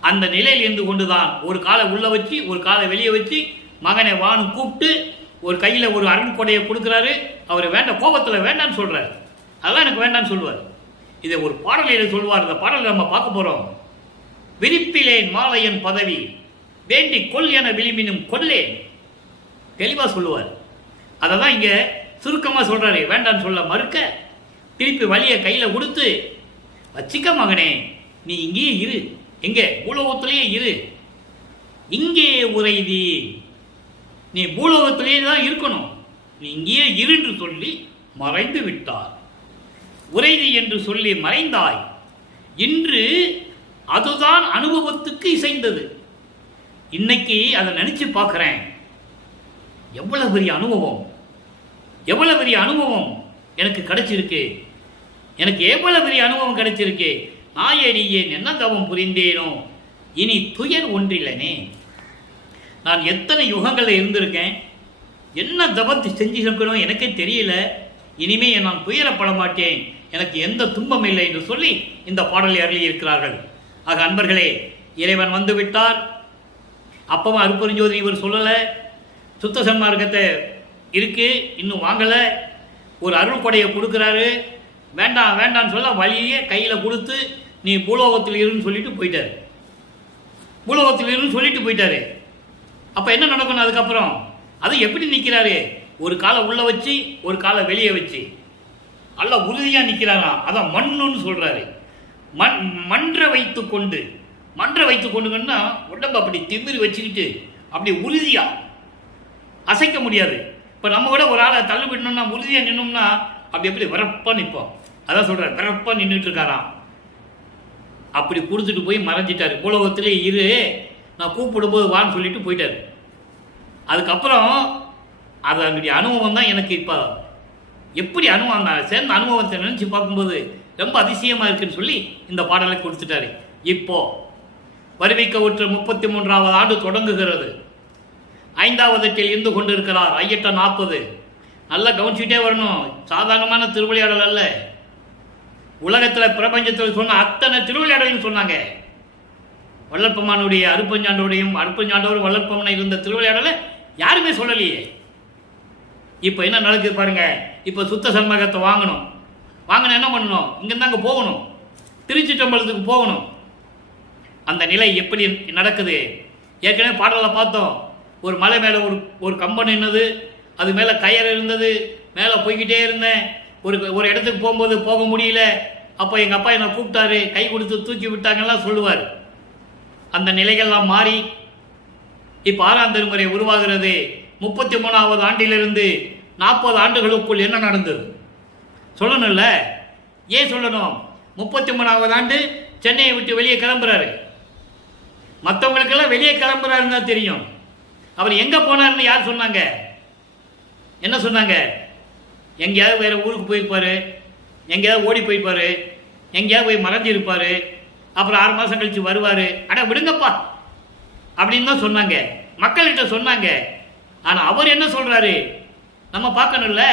அந்த நிலையில் இருந்து கொண்டுதான் ஒரு காலை உள்ள வச்சு ஒரு காலை வெளியே வச்சு மகனை வான்னு கூப்பிட்டு ஒரு கையில் ஒரு அருள் கொடையை கொடுக்குறாரு. அவர் வேண்டாம், கோபத்தில் வேண்டான்னு சொல்றாரு. அதெல்லாம் எனக்கு வேண்டான்னு சொல்லுவார். இதை ஒரு பாடலில் சொல்வார். இந்த பாடலில் நம்ம பார்க்க போறோம். விரிப்பிலேன் மாலையன் பதவி வேண்டி கொல் என விளிம்பினும் கொல்லேன், தெளிவா சொல்லுவார். அதை தான் இங்க சுருக்கமாக சொல்றாரு. வேண்டான்னு சொல்ல மறுக்க திருப்பி வழியை கையில கொடுத்து வச்சிக்க மகனே, நீ இங்கேயே இரு, எங்கே பூலோகத்திலேயே இரு, இங்கே உறைதி, நீ பூலோகத்திலேயே தான் இருக்கணும், நீ இங்கேயே இரு என்று சொல்லி மறைந்து விட்டார். உறைதி என்று சொல்லி மறைந்தாய். இன்று அதுதான் அனுபவத்துக்கு இசைந்தது. இன்னைக்கு அதை நினைச்சு பார்க்கிறேன். எவ்வளவு பெரிய அனுபவம், எவ்வளவு பெரிய அனுபவம் எனக்கு கிடைச்சிருக்கு, எனக்கு எவ்வளவு பெரிய அனுபவம் கிடைச்சிருக்கு. நாயடியேன் என்ன தவம் புரிந்தேனோ இனி துயர் ஒன்றில்லனே. நான் எத்தனை யுகங்களில் இருந்திருக்கேன், என்ன தவத்தை செஞ்சிருக்கணும் எனக்கே தெரியல. இனிமே நான் துயரப்பட மாட்டேன், எனக்கு எந்த துன்பம் இல்லை என்று சொல்லி இந்த பாடலை அருளி இருக்கிறார்கள். ஆக அன்பர்களே, இறைவன் வந்து விட்டார். அப்பவும் அருப்பெருஞ்சோதி இவர் சொல்லலை, சுத்த சன்மார்க்கத்தை இருக்கு இன்னும் வாங்கலை, ஒரு அருள் கொடையை கொடுக்குறாரு. வேண்டாம் வேண்டான்னு சொல்ல வழியே கையில் கொடுத்து நீ பூலோகத்தில் இருன்னு சொல்லிட்டு போயிட்டாரு. பூலோகத்தில் இருன்னு சொல்லிட்டு போயிட்டாரு. அப்போ என்ன நடக்கணும் அதுக்கப்புறம்? அது எப்படி நிற்கிறாரு? ஒரு காலை உள்ள வச்சு ஒரு காலை வெளியே வச்சு நல்லா உறுதியாக நிற்கிறாராம். அதான் மண்ணுன்னு சொல்கிறாரு. மன்ற வைத்து கொண்டு, மன்ற வைத்து கொண்டுங்கன்னா உடம்பு அப்படி திமிரி வச்சுக்கிட்டு அப்படி உறுதியாக அசைக்க முடியாது. இப்போ நம்ம கூட ஒரு ஆளை தள்ளு விடணும்னா உறுதியாக நின்னோம்னா அப்படி எப்படி விரப்பாக நிற்போம். அதான் சொல்கிறார், விரப்பாக நின்றுட்டு இருக்காராம். அப்படி கொடுத்துட்டு போய் மறைஞ்சிட்டாரு. பூலோகத்திலே இரு, நான் கூப்பிடும்போது வான்னு சொல்லிட்டு போயிட்டாரு. அதுக்கப்புறம் அது அன்றைய அனுபவம் தான் எனக்கு இப்போ எப்படி அனுபவம் சேர்ந்த அனுபவத்தை நினச்சி பார்க்கும்போது ரொம்ப அதிசயமாக இருக்குன்னு சொல்லி இந்த பாடலை கொடுத்துட்டாரு. இப்போ வருவிக்க உற்ற 33வது ஆண்டு தொடங்குகிறது. 5வது எட்டில் இருந்து கொண்டு இருக்கிறார். ஐயட்ட 40. நல்லா கவனிச்சுட்டே வரணும். சாதாரணமான திருவிளையாடல் அல்ல. உலகத்தில் பிரபஞ்சத்தில் சொன்ன அத்தனை திருவிளையாடல்னு சொன்னாங்க. வல்லற்பமானுடைய அருப்பஞ்சாண்டோடையும் அருப்பஞ்சாண்டோடு வல்லற்பமனை இருந்த திருவிளையாடலை யாருமே சொல்லலையே. இப்போ என்ன நடக்குது பாருங்க. இப்போ சுத்த சன்மார்க்கத்தை வாங்கணும். வாங்கின என்ன பண்ணணும்? இங்கேருந்து அங்கே போகணும், திருச்சிற்றம்பலத்துக்கு போகணும். அந்த நிலை எப்படி நடக்குது? ஏற்கனவே பாடலை பார்த்தோம். ஒரு மலை மேலே ஒரு கம்பம் நின்னது, அது மேலே கயிறு இருந்தது, மேலே போய்கிட்டே இருந்தேன். ஒரு இடத்துக்கு போகும்போது போக முடியல. அப்போ எங்கள் அப்பா என்னை கூப்பிட்டாரு, கை கொடுத்து தூக்கி விட்டாங்கலாம் சொல்லுவார். அந்த நிலைகள்லாம் மாறி இப்போ 6ஆம் திருமுறை உருவாகிறது. 33வது ஆண்டிலிருந்து 40 ஆண்டுகளுக்குள் என்ன நடந்தது சொல்லணும்ல? ஏன் சொல்லணும்? 33வது ஆண்டு சென்னையை விட்டு வெளியே கிளம்புறாரு. மற்றவங்களுக்கெல்லாம் வெளியே கிளம்புறாருன்னு தான் தெரியும். அவர் எங்கே போனார்னு யார் சொன்னாங்க? என்ன சொன்னாங்க? எங்கேயாவது வேறு ஊருக்கு போயிருப்பார், எங்கேயாவது ஓடி போயிருப்பார், எங்கேயாவது போய் மறைஞ்சிருப்பார், அப்புறம் 6 மாதம் கழித்து வருவார். அட விடுங்கப்பா அப்படின்னு தான் சொன்னாங்க, மக்கள்கிட்ட சொன்னாங்க. ஆனால் அவர் என்ன சொல்கிறாரு நம்ம பார்க்கணும்ல.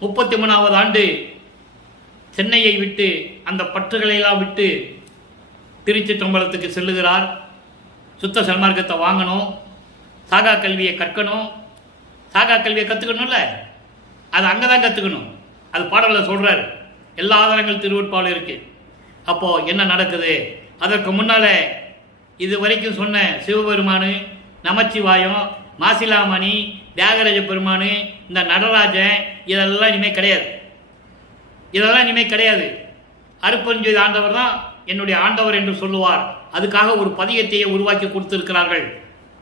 33வது ஆண்டு சென்னையை விட்டு அந்த பற்றுகளையெல்லாம் விட்டு திருச்சிற்றம்பலத்துக்கு செல்லுகிறார். சுத்த சன்மார்க்கத்தை வாங்கணும், சாகா கல்வியை கற்கணும். சாகா கல்வியை கற்றுக்கணும்ல, அது அங்கே தான் கற்றுக்கணும். அது பாடலில் சொல்கிறார். எல்லா ஆதாரங்கள் திருவொற்பால் இருக்குது. அப்போது என்ன நடக்குது? அதற்கு முன்னால் இது வரைக்கும் சொன்ன சிவபெருமானு, நமச்சிவாயம், மாசிலாமணி, தியாகராஜ பெருமானு, இந்த நடராஜன், இதெல்லாம் இனிமேல் கிடையாது. இதெல்லாம் இனிமேல் கிடையாது. அருட்பெருஞ்சோதி ஆண்டவர் தான் என்னுடைய ஆண்டவர் என்று சொல்லுவார். அதுக்காக ஒரு பதியத்தையே உருவாக்கி கொடுத்திருக்கிறார்கள்.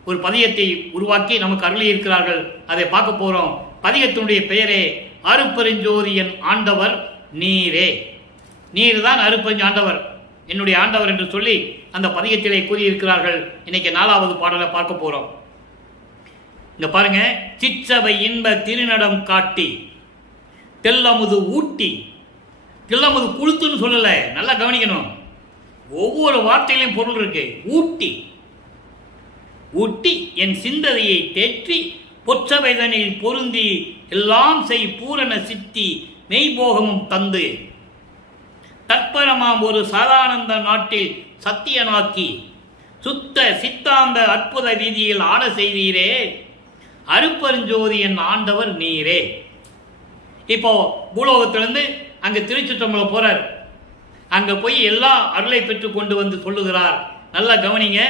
ஒரு பதியத்தை உருவாக்கி நமக்கு அருளி இருக்கிறார்கள். அதை பார்க்க போகிறோம். பதியத்தினுடைய பெயரே அருட்பெருஞ்சோதியின் ஆண்டவர் நீரே. நீர் தான் அருட்பெருஞ்சோதி ஆண்டவர், என்னுடைய ஆண்டவர் என்று சொல்லி அந்த பதியத்திலே கூறியிருக்கிறார்கள். இன்னைக்கு 4வது பாடலை பார்க்க போகிறோம். இங்க பாருங்க. சிற்றவை இன்ப திருநடம் காட்டி தெல்லமுது ஊட்டி. தெல்லமுது குளுத்துன்னு சொல்லல, நல்லா கவனிக்கணும். ஒவ்வொரு வார்த்தையிலையும் பொருள் இருக்கு. ஊட்டி ஊட்டி என் சிந்ததையை தேற்றி பொற்றவைதனில் பொருந்தி எல்லாம் செய் பூரண சித்தி மெய்போகமும் தந்து தற்பரமாம் ஒரு சாதானந்த நாட்டில் சத்தியனாக்கி சுத்த சித்தாந்த அற்புத வீதியில் ஆட செய்தீரே அருட்பெருஞ்சோதி என் ஆண்டவர் நீரே. இப்போ பூலோகத்திலிருந்து அங்கே திருச்சிற்றம்பலம் போறார். அங்கே போய் எல்லா அருளை பெற்று கொண்டு வந்து சொல்லுகிறார். நல்லா கவனிங்க.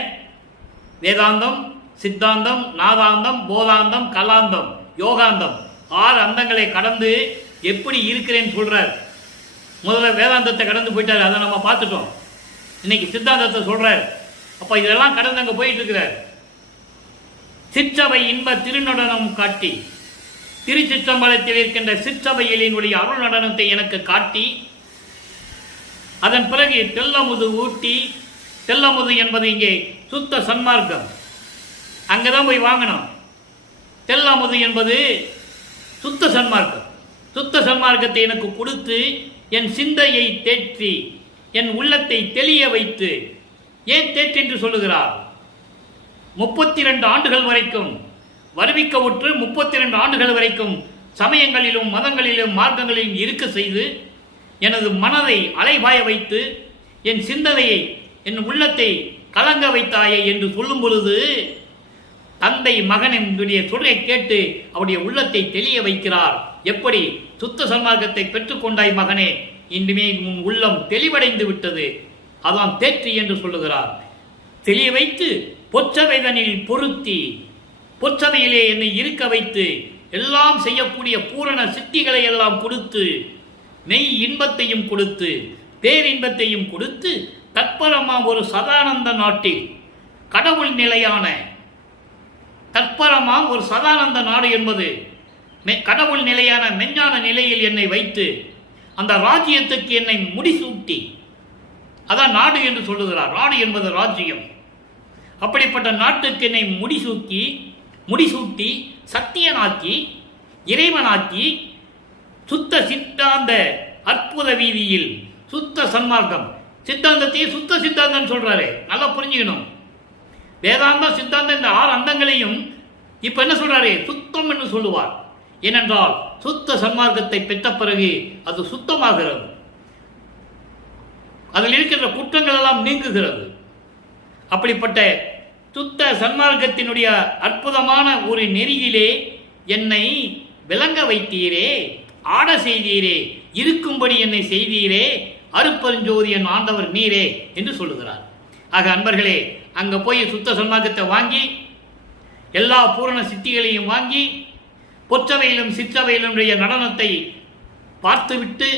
வேதாந்தம், சித்தாந்தம், நாதாந்தம், போதாந்தம், கலாந்தம், யோகாந்தம் 6 அந்தங்களை கடந்து எப்படி இருக்கிறேன்னு சொல்றார். முதல்ல வேதாந்தத்தை கடந்து போயிட்டார், அதை நம்ம பார்த்துட்டோம். இன்னைக்கு சித்தாந்தத்தை சொல்றார். அப்போ இதெல்லாம் கடந்து அங்கே போயிட்டு இருக்கிறார். சிற்றவை இன்ப திருநடனம் காட்டி, திருச்சிற்றம்பலத்தில் இருக்கின்ற சிற்றவையினுடைய அருள் நடனத்தை எனக்கு காட்டி, அதன் பிறகு தெல்லமுது ஊட்டி. தெல்லமுது என்பது இங்கே சுத்த சன்மார்க்கம், அங்கதான் போய் வாங்கணும். தெல்லமுது என்பது சுத்த சன்மார்க்கம். சுத்த சன்மார்க்கத்தை எனக்கு கொடுத்து என் சிந்தையை தேற்றி என் உள்ளத்தை தெளிய வைத்து. ஏன் தேற்றி என்று சொல்லுகிறார்? 32 ஆண்டுகள் வரைக்கும் வருவிக்க உற்று 32 ஆண்டுகள் வரைக்கும் சமயங்களிலும் மதங்களிலும் மார்க்கங்களிலும் இருக்க செய்து எனது மனதை அலைபாய வைத்து என் சிந்தனையை என் உள்ளத்தை கலங்க வைத்தாயே என்று சொல்லும் பொழுது தந்தை மகனுடைய சொல்லை கேட்டு அவருடைய உள்ளத்தை தெளிய வைக்கிறார். எப்படி? சுத்த சன்மார்க்கத்தை பெற்றுக்கொண்டாய் மகனே, இன்றுமே உன் உள்ளம் தெளிவடைந்து விட்டது, அதான் தேற்றி என்று சொல்லுகிறார். தெளிய வைத்து பொற்றவைதனில் பொருத்தி, பொற்றவையிலே என்னை இருக்க வைத்து எல்லாம் செய்யக்கூடிய பூரண சித்திகளை எல்லாம் கொடுத்து மெய் இன்பத்தையும் கொடுத்து பேரின்பத்தையும் கொடுத்து தற்பரமாம் ஒரு சதானந்த நாட்டில் கடவுள் நிலையான தற்பரமாம் ஒரு சதானந்த நாடு என்பது கடவுள் நிலையான மெஞ்ஞான நிலையில் என்னை வைத்து அந்த ராஜ்யத்துக்கு என்னை முடிசூட்டி, அதான் நாடு என்று சொல்லுகிறார். நாடு என்பது ராஜ்யம். அப்படிப்பட்ட நாட்டுக்கு என்னை முடிசூட்டி சத்தியனாக்கி இறைவனாக்கி சுத்த சித்தாந்த அற்புத வீதியில் சுத்த சன்மார்க்கம். சித்தாந்தத்தையே சுத்த சித்தாந்தம் சொல்றாரு, நல்லா புரிஞ்சுக்கணும். வேதாந்தம், சித்தாந்தம் இந்த 6 அந்தங்களையும் இப்ப என்ன சொல்றாரு? சுத்தம் என்று சொல்லுவார். ஏனென்றால் சுத்த சன்மார்க்கத்தை பெற்ற பிறகு அது சுத்தமாகிறது, அதில் இருக்கின்ற குற்றங்கள் எல்லாம் நீங்குகிறது. அப்படிப்பட்ட சுத்த சன்மார்க்கத்தினுடைய அற்புதமான ஒரு நெறியிலே என்னை விளங்க வைத்தீரே, ஆட செய்தீரே, இருக்கும்படி என்னை செய்தீரே, அருட்பெருஞ்சோதி என் ஆண்டவர் நீரே என்று சொல்லுகிறார். ஆக அன்பர்களே, அங்கே போய் சுத்த சன்மார்க்கத்தை வாங்கி எல்லா பூரண சித்திகளையும் வாங்கி பொற்றவையிலும் சிற்றவையிலுடைய நடனத்தை பார்த்துவிட்டு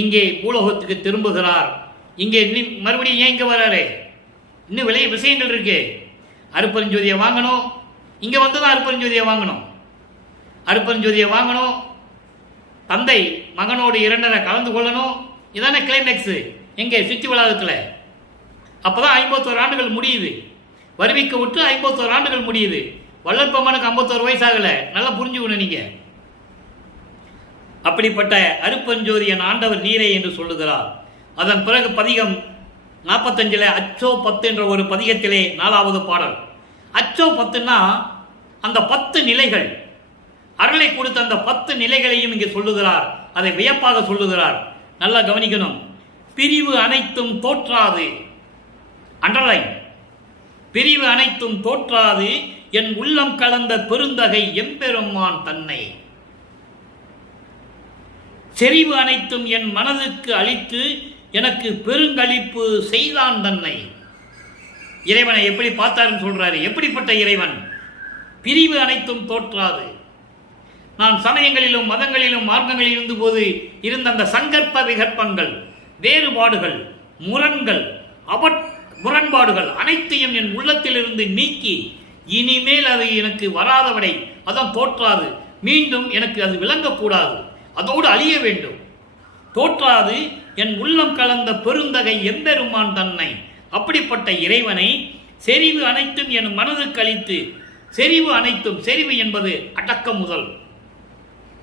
இங்கே பூலோகத்துக்கு திரும்புகிறார். இங்கே மறுபடியும் ஏன் இங்கே வராரு? இன்னும் விஷயங்கள் இருக்கு. அருப்பெருஞ்சோதியை வாங்கணும். இங்கே வந்து தான் அருப்பெருஞ்சோதியை வாங்கணும். அருப்பெருஞ்சோதியை வாங்கணும். தந்தை மகனோடு இரண்டரை கலந்து கொள்ளணும். இதானே கிளைமேக்ஸு எங்கே சித்தி வளாகத்தில். அப்போ தான் 51 ஆண்டுகள் முடியுது. வருவிக்க விட்டு 51 ஆண்டுகள் முடியுது. வள்ளற்பெருமானுக்கு 51 வயசாகலை. நல்லா புரிஞ்சுக்கணும் நீங்கள். அப்படிப்பட்ட அருப்பெருஞ்சோதி என் ஆண்டவர் நீரே என்று சொல்லுகிறார். அதன் பிறகு பதிகம் 45 அச்சோ 10 என்ற ஒரு பதிகத்திலே 4வது பாடல். அச்சோ 10ன்னா அந்த 10 நிலைகள், அருளை கொடுத்த அந்த 10 நிலைகளையும் இங்கே சொல்லுகிறார். அதை வியப்பாக சொல்லுகிறார். நல்லா கவனிக்கணும். பிரிவு அனைத்தும் தோற்றாது, அண்டர்லைன், பிரிவு அனைத்தும் தோற்றாது என் உள்ளம் கலந்த பெருந்தகை எம்பெருமான் தன்னை, செறிவு அனைத்தும் என் மனதுக்கு அளித்து எனக்கு பெருங்களிப்பு செய்தான் தன்னை. இறைவனை எப்படி பார்த்தாருன்னு சொல்றாரு. எப்படிப்பட்ட இறைவன்? பிரிவு அனைத்தும் தோற்றாது. நான் சமயங்களிலும் மதங்களிலும் மார்க்கங்களில் இருந்தபோது இருந்த அந்த சங்கற்ப விகற்பங்கள், வேறுபாடுகள், முரண்பாடுகள் அனைத்தையும் என் உள்ளத்திலிருந்து நீக்கி இனிமேல் அது எனக்கு வராதவடை, அதான் தோற்றாது, மீண்டும் எனக்கு அது விளங்கக்கூடாது, அதோடு அழிய வேண்டும். தோற்றாது என் உள்ளம் கலந்த பெருந்தகை எம்பெருமான் தன்னை, அப்படிப்பட்ட இறைவனை செறிவு அனைத்தும் என் மனதுக்கு அளித்து, செறிவு அனைத்தும், செறிவு என்பது அடக்கம் முதல்,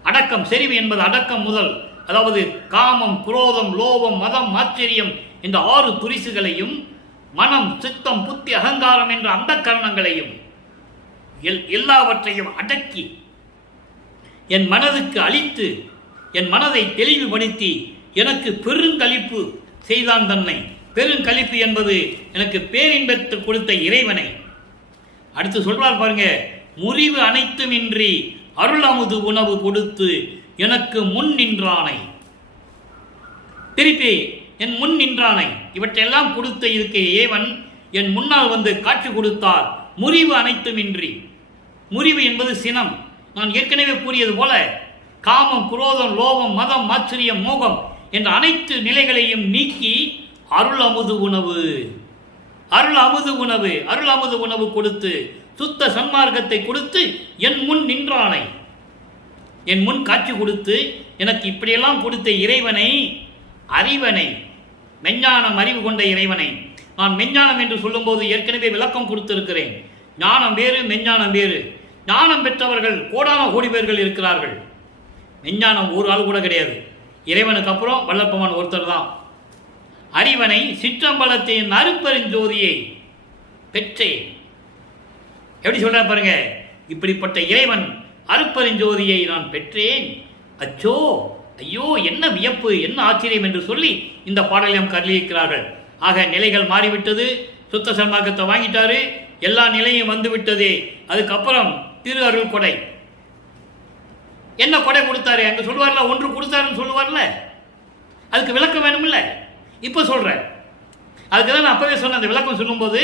அடக்கம், செறிவு என்பது அடக்கம் முதல், அதாவது காமம், குரோதம், லோபம், மதம், ஆச்சரியம் என்ற 6 துரிசுகளையும், மனம், சித்தம், புத்தி, அகங்காரம் என்ற அந்த கரணங்களையும் எல்லாவற்றையும் அடக்கி என் மனதுக்கு அளித்து, என் மனதை தெளிவுபடுத்தி எனக்கு பெருங்களிப்பு செய்தான் தன்னை. பெருங்களிப்பு என்பது எனக்கு பேரின்பத்தை கொடுத்த இறைவனை. அடுத்து சொல்றார் பாருங்க, முறிவு அனைத்தும் இன்றி அருள் அமுது உணவு கொடுத்து எனக்கு முன் நின்றானை. திருப்பி என் முன் நின்றானை, இவற்றையெல்லாம் கொடுத்த இருக்க இறைவன் என் முன்னால் வந்து காட்சி கொடுத்தார். முறிவு அனைத்தும் இன்றி, முறிவு என்பது சினம். நான் ஏற்கனவே கூறியது போல காமம், குரோதம், லோபம், மதம், ஆச்சரியம், மோகம் என்ற அனைத்து நிலைகளையும் நீக்கி அருள் அமுது உணவு, அருள் அமுது உணவு, அருள் அமுது உணவு கொடுத்து, சுத்த சன்மார்க்கத்தை கொடுத்து என் முன் நின்றானை, என் முன் காட்சி கொடுத்து எனக்கு இப்படியெல்லாம் கொடுத்த இறைவனை, அறிவனை, மெஞ்ஞானம் அறிவு கொண்ட இறைவனை. நான் மெஞ்ஞானம் என்று சொல்லும்போது ஏற்கனவே விளக்கம் கொடுத்திருக்கிறேன். ஞானம் வேறு, மெஞ்ஞானம் வேறு. ஞானம் பெற்றவர்கள் கோடான கோடி பேர்கள் இருக்கிறார்கள். மெஞ்ஞானம் ஒரு ஆள் கூட கிடையாது. இறைவனுக்கு அப்புறம் வள்ளற்பெருமான் ஒருத்தர் தான். அறிவனை, சிற்றம்பலத்தின் அருப்பெருஞ்சோதியை பெற்றேன். எப்படி சொல்ற பாருங்க, இப்படிப்பட்ட இறைவன் அருப்பெருஞ்சோதியை நான் பெற்றேன். அச்சோ, ஐயோ, என்ன வியப்பு, என்ன ஆச்சரியம் என்று சொல்லி இந்த பாடலையும் கருளியிருக்கிறார்கள். ஆக நிலைகள் மாறிவிட்டது. சுத்த சன்மார்க்கத்தை வாங்கிட்டாரு, எல்லா நிலையும் வந்து விட்டது. அதுக்கப்புறம் திரு அருள் கொடை, என்ன கொடை கொடுத்தாரு அங்க சொல்லுவார்ல, ஒன்று கொடுத்தாருன்னு சொல்லுவார்ல, அதுக்கு விளக்கம் வேணும்ல. இப்ப சொல்றேன், அதுக்கு தான் நான் அப்பவே சொன்னேன். அந்த விளக்கம் சொல்லும்போது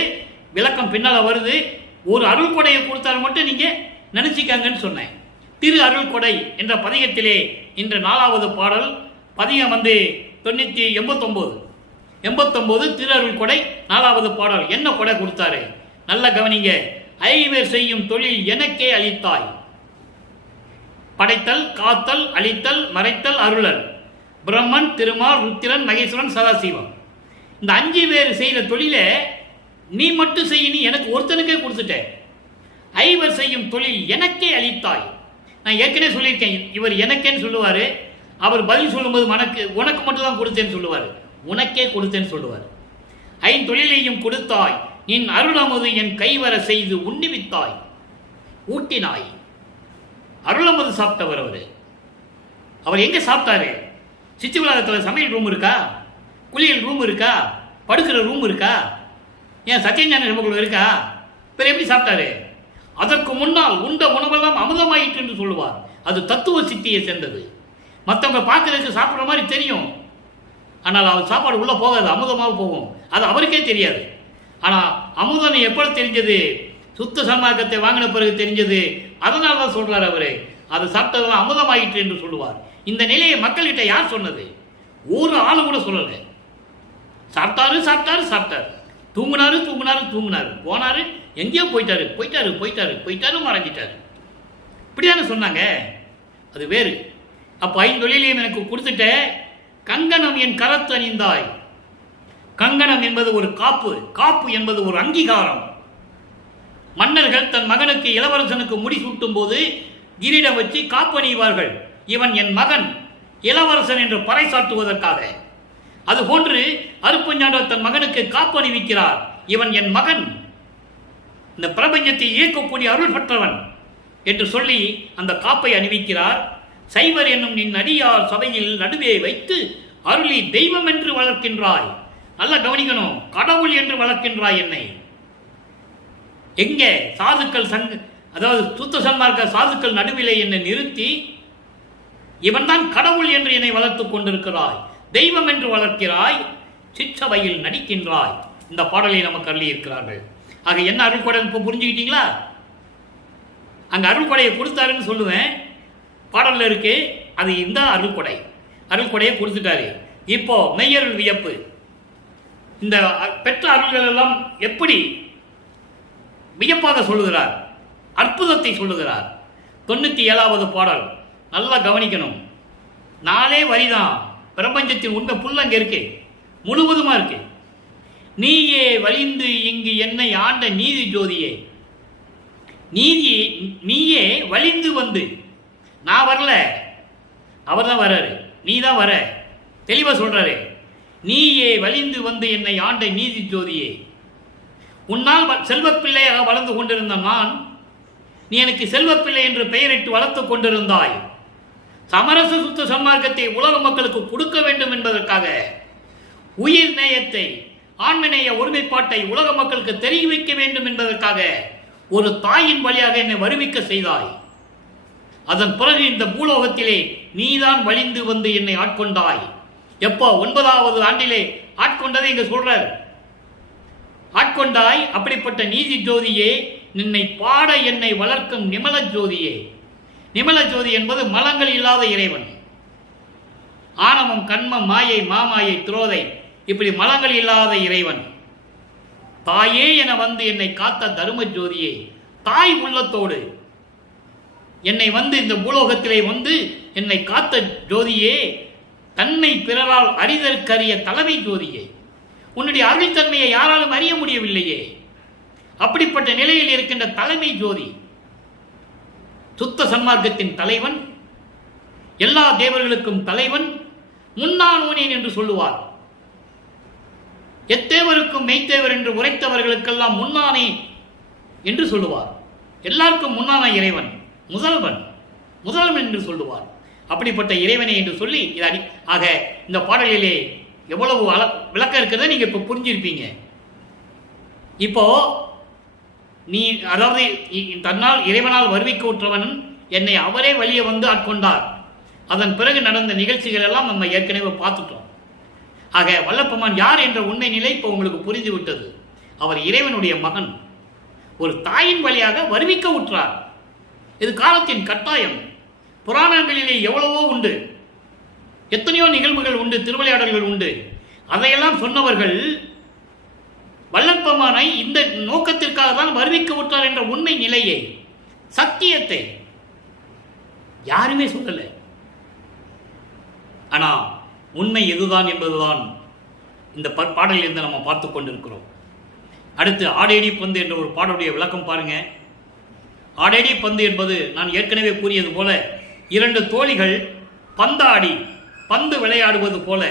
விளக்கம் பின்னால வருது. ஒரு அருள் கொடையை கொடுத்தாரு மட்டும் நீங்க நினைச்சிக்காங்கன்னு சொன்னேன். திரு அருள் கொடை என்ற பதிகத்திலே இன்று 4வது பாடல். பதிகம் வந்து 89 திரு அருள் கொடை 4வது பாடல். என்ன கொடை கொடுத்தாரு நல்ல கவனிங்க. ஐவர் செய்யும் தொழில் எனக்கே அளித்தாய். படைத்தல், காத்தல், அழித்தல், மறைத்தல், அருளல். பிரம்மன், திருமால், ருத்திரன், மகேஸ்வரன், சதாசிவம். இந்த 5 பேர் செய்கிற தொழிலை நீ மட்டும் செய்ய, நீ எனக்கு ஒருத்தனுக்கே கொடுத்துட்ட. ஐவர் செய்யும் தொழில் எனக்கே அளித்தாய். நான் ஏற்கனவே சொல்லியிருக்கேன், இவர் எனக்கேன்னு சொல்லுவார். அவர் பதில் சொல்லும்போது உனக்கு மட்டும் தான் கொடுத்தேன்னு சொல்லுவார், உனக்கே கொடுத்தேன்னு சொல்லுவார். 5 தொழிலையும் கொடுத்தாய், நின் அருள் அமுது என் கைவர செய்து உண்ணிவித்தாய், ஊட்டினாய். அருள் அமுது சாப்பிட்டவர் அவர் எங்க சாப்பிட்டாரு? சித்தி உலகத்தில் சமையல் ரூம் இருக்கா? குளியல் ரூம் இருக்கா? படுக்கிற ரூம் இருக்கா? ஏன் சத்தியஞான சபைக்குள்ள இருக்கா? பிற எப்படி சாப்பிட்டாரு? அதற்கு முன்னால் உண்ட உணவெல்லாம் அமுதமாயிற்று என்று சொல்லுவார். அது தத்துவ சித்தியை சேர்ந்தது. மற்றவங்க பார்க்கறதுக்கு சாப்பிட்ற மாதிரி தெரியும், ஆனால் அவர் சாப்பாடு உள்ள போகாது, அமுதமாக போகும். அது அவருக்கே தெரியாது. ஆனால் அமுதனை எப்போ தெரிஞ்சது? சுத்த சன்மார்க்கத்தை வாங்கின பிறகு தெரிஞ்சது. அதனால தான் சொல்றாரு அவரு, அது சாப்பிட்டதெல்லாம் அமுதமாயிற்று என்று சொல்லுவார். இந்த நிலையை மக்கள்கிட்ட யார் சொன்னது? ஒரு ஆளு கூட சொல்லலை. சாப்பிட்டாரு, தூங்குனாரு, போனாரு, எங்கேயோ போயிட்டாரு போயிட்டாரு போயிட்டாரு போயிட்டாரு மறைஞ்சிட்டாரு, இப்படிதானே சொன்னாங்க. அது வேறு. அப்போ ஐந்தொழிலையும் எனக்கு கொடுத்துட்ட, கங்கணம் என் கரத்து அணிந்தாய். கங்கணம் என்பது ஒரு காப்பு, காப்பு என்பது ஒரு அங்கீகாரம். மன்னர்கள் தன் மகனுக்கு இளவரசனுக்கு முடி சூட்டும் போது கிரீடம் வச்சு காப்பு அணிவார்கள். இவன் என் மகன், இளவரசன் என்று பறைசாட்டுவதற்காக. அதுபோன்று அருப்புஞாண்டவர் தன் மகனுக்கு காப்பு அணிவிக்கிறார். இவன் என் மகன், இந்த பிரபஞ்சத்தை இயக்கக்கூடிய அருள் பெற்றவன் என்று சொல்லி அந்த காப்பை அணிவிக்கிறார். சைவர் என்னும் நின் அடியார் சபையில் நடுவே வைத்து அருளி தெய்வம் என்று வளர்க்கின்றாய். நல்ல கவனிக்கணும், கடவுள் என்று வளர்க்கின்றாய் என்னை. எங்கே சாதுக்கள் அதாவது சுத்த சன்மார்க்க சாதுக்கள் நடுவிலே என்னை நிறுத்தி இவன் தான் கடவுள் என்று என்னை வளர்த்துக் கொண்டிருக்கிறாய், தெய்வம் என்று வளர்க்கிறாய், சிற்றவையில் நடிக்கின்றாய். இந்த பாடலை நமக்கு அள்ளி இருக்கிறார்கள். ஆக என்ன அருள்கொடை இப்போ புரிஞ்சுக்கிட்டீங்களா? அங்கே அருள்கொடையை கொடுத்தாருன்னு சொல்லுவேன், பாடலில் இருக்கு. அது இந்த அருள்கொடை, அருள்கொடையை கொடுத்துட்டாரு. இப்போ மெய்யருள் வியப்பு. இந்த பெற்ற அருள்கள் எல்லாம் எப்படி வியப்பாக சொல்லுகிறார், அற்புதத்தை சொல்லுகிறார். 97வது பாடல் நல்லா கவனிக்கணும். 4 வரிதான், பிரபஞ்சத்தின் உண்மை புல் அங்கே இருக்கு, முழுவதுமா இருக்கு. நீயே வலிந்து இங்கு என்னை ஆண்ட நீதி ஜோதியே, நீயே வலிந்து வந்து, நான் வரல, அவர் தான் வர்றாரு, நீ தான் வர, தெளிவாக சொல்றாரு. நீயே வலிந்து வந்து என்னை ஆண்ட நீதி ஜோதியே, உன்னால் செல்வப்பிள்ளையாக வளர்ந்து கொண்டிருந்த நான், நீ எனக்கு செல்வப்பிள்ளை என்று பெயரிட்டு வளர்த்து கொண்டிருந்தாய். சமரச சுத்த சன்மார்க்கத்தை உலக மக்களுக்கு கொடுக்க வேண்டும் என்பதற்காக, உயிர் நேயத்தை, ஆண்மநேய ஒருமைப்பாட்டை உலக மக்களுக்கு தெரிய வைக்க வேண்டும் என்பதற்காக ஒரு தாயின் வழியாக என்னை வருவிக்க செய்தாய். அதன் பிறகு இந்த பூலோகத்திலே நீதான் வலிந்து வந்து என்னை ஆட்கொண்டாய். எப்போ? 9வது ஆண்டிலே ஆட்கொண்டதை இங்க சொல்றார். ஆட்கொண்டாய். அப்படிப்பட்ட நீதி ஜோதியே, நின்னை பாட என்னை வளர்க்கும் நிமல ஜோதியே. நிமல ஜோதி என்பது மலங்கள் இல்லாத இறைவன். ஆணவம், கண்மம், மாயை, மாமாயை, துரோதை, இப்படி மலங்கள் இல்லாத இறைவன். தாயே என வந்து என்னை காத்த தரும ஜோதியே, தாய் உள்ளத்தோடு என்னை வந்து இந்த பூலோகத்திலே வந்து என்னை காத்த ஜோதியே, தன்னை பிறரால் அறிதற்கரிய தலைமை ஜோதியே, உன்னுடைய அருள்தன்மையை யாராலும் அறிய முடியவில்லையே, அப்படிப்பட்ட நிலையில் இருக்கின்ற தலைமை ஜோதி, சுத்த சன்மார்க்கத்தின் தலைவன், எல்லா தேவர்களுக்கும் தலைவன், முன்னான் ஊனேன் என்று சொல்லுவார். எத்தேவருக்கும் மெய்த்தேவர் என்று உரைத்தவர்களுக்கெல்லாம் முன்னானே என்று சொல்லுவார். எல்லாருக்கும் முன்னான இறைவன், முதல்வன் என்று சொல்லுவார். அப்படிப்பட்ட இறைவனை என்று சொல்லி ஆக இந்த பாடலிலே எவ்வளவு விளக்கம் இருக்கிறத நீங்க இப்ப புரிஞ்சிருப்பீங்க. இப்போ நீ, அதாவது தன்னால் இறைவனால் வருவிக்க உற்றவன் என்னை அவரே வழியே வந்து ஆட்கொண்டார். அதன் பிறகு நடந்த நிகழ்ச்சிகள் எல்லாம் நம்ம ஏற்கனவே பார்த்துட்டோம். ஆக வல்லப்பெருமான் யார் என்ற உண்மை நிலை இப்போ உங்களுக்கு புரிந்து விட்டது. அவர் இறைவனுடைய மகன், ஒரு தாயின் வழியாக வருவிக்க உற்றார். இது காலத்தின் கட்டாயம். புராணங்களிலே எவ்வளவோ உண்டு, எத்தனையோ நிகழ்வுகள் உண்டு, திருவிளையாடல்கள் உண்டு. அதையெல்லாம் சொன்னவர்கள் வல்லப்பெருமானை இந்த நோக்கத்திற்காக தான் வருவிக்க விட்டார் என்ற உண்மை நிலையை, சத்தியத்தை யாருமே சொல்லலை. ஆனா உண்மை எதுதான் என்பதுதான் இந்த பாடலில் இருந்து நம்ம பார்த்து கொண்டிருக்கிறோம். அடுத்து ஆடேடி பந்து என்ற ஒரு பாடலுடைய விளக்கம் பாருங்க. ஆடேடி பந்து என்பது நான் ஏற்கனவே கூறியது போல 2 தோழிகள் பந்தாடி பந்து விளையாடுவது போல,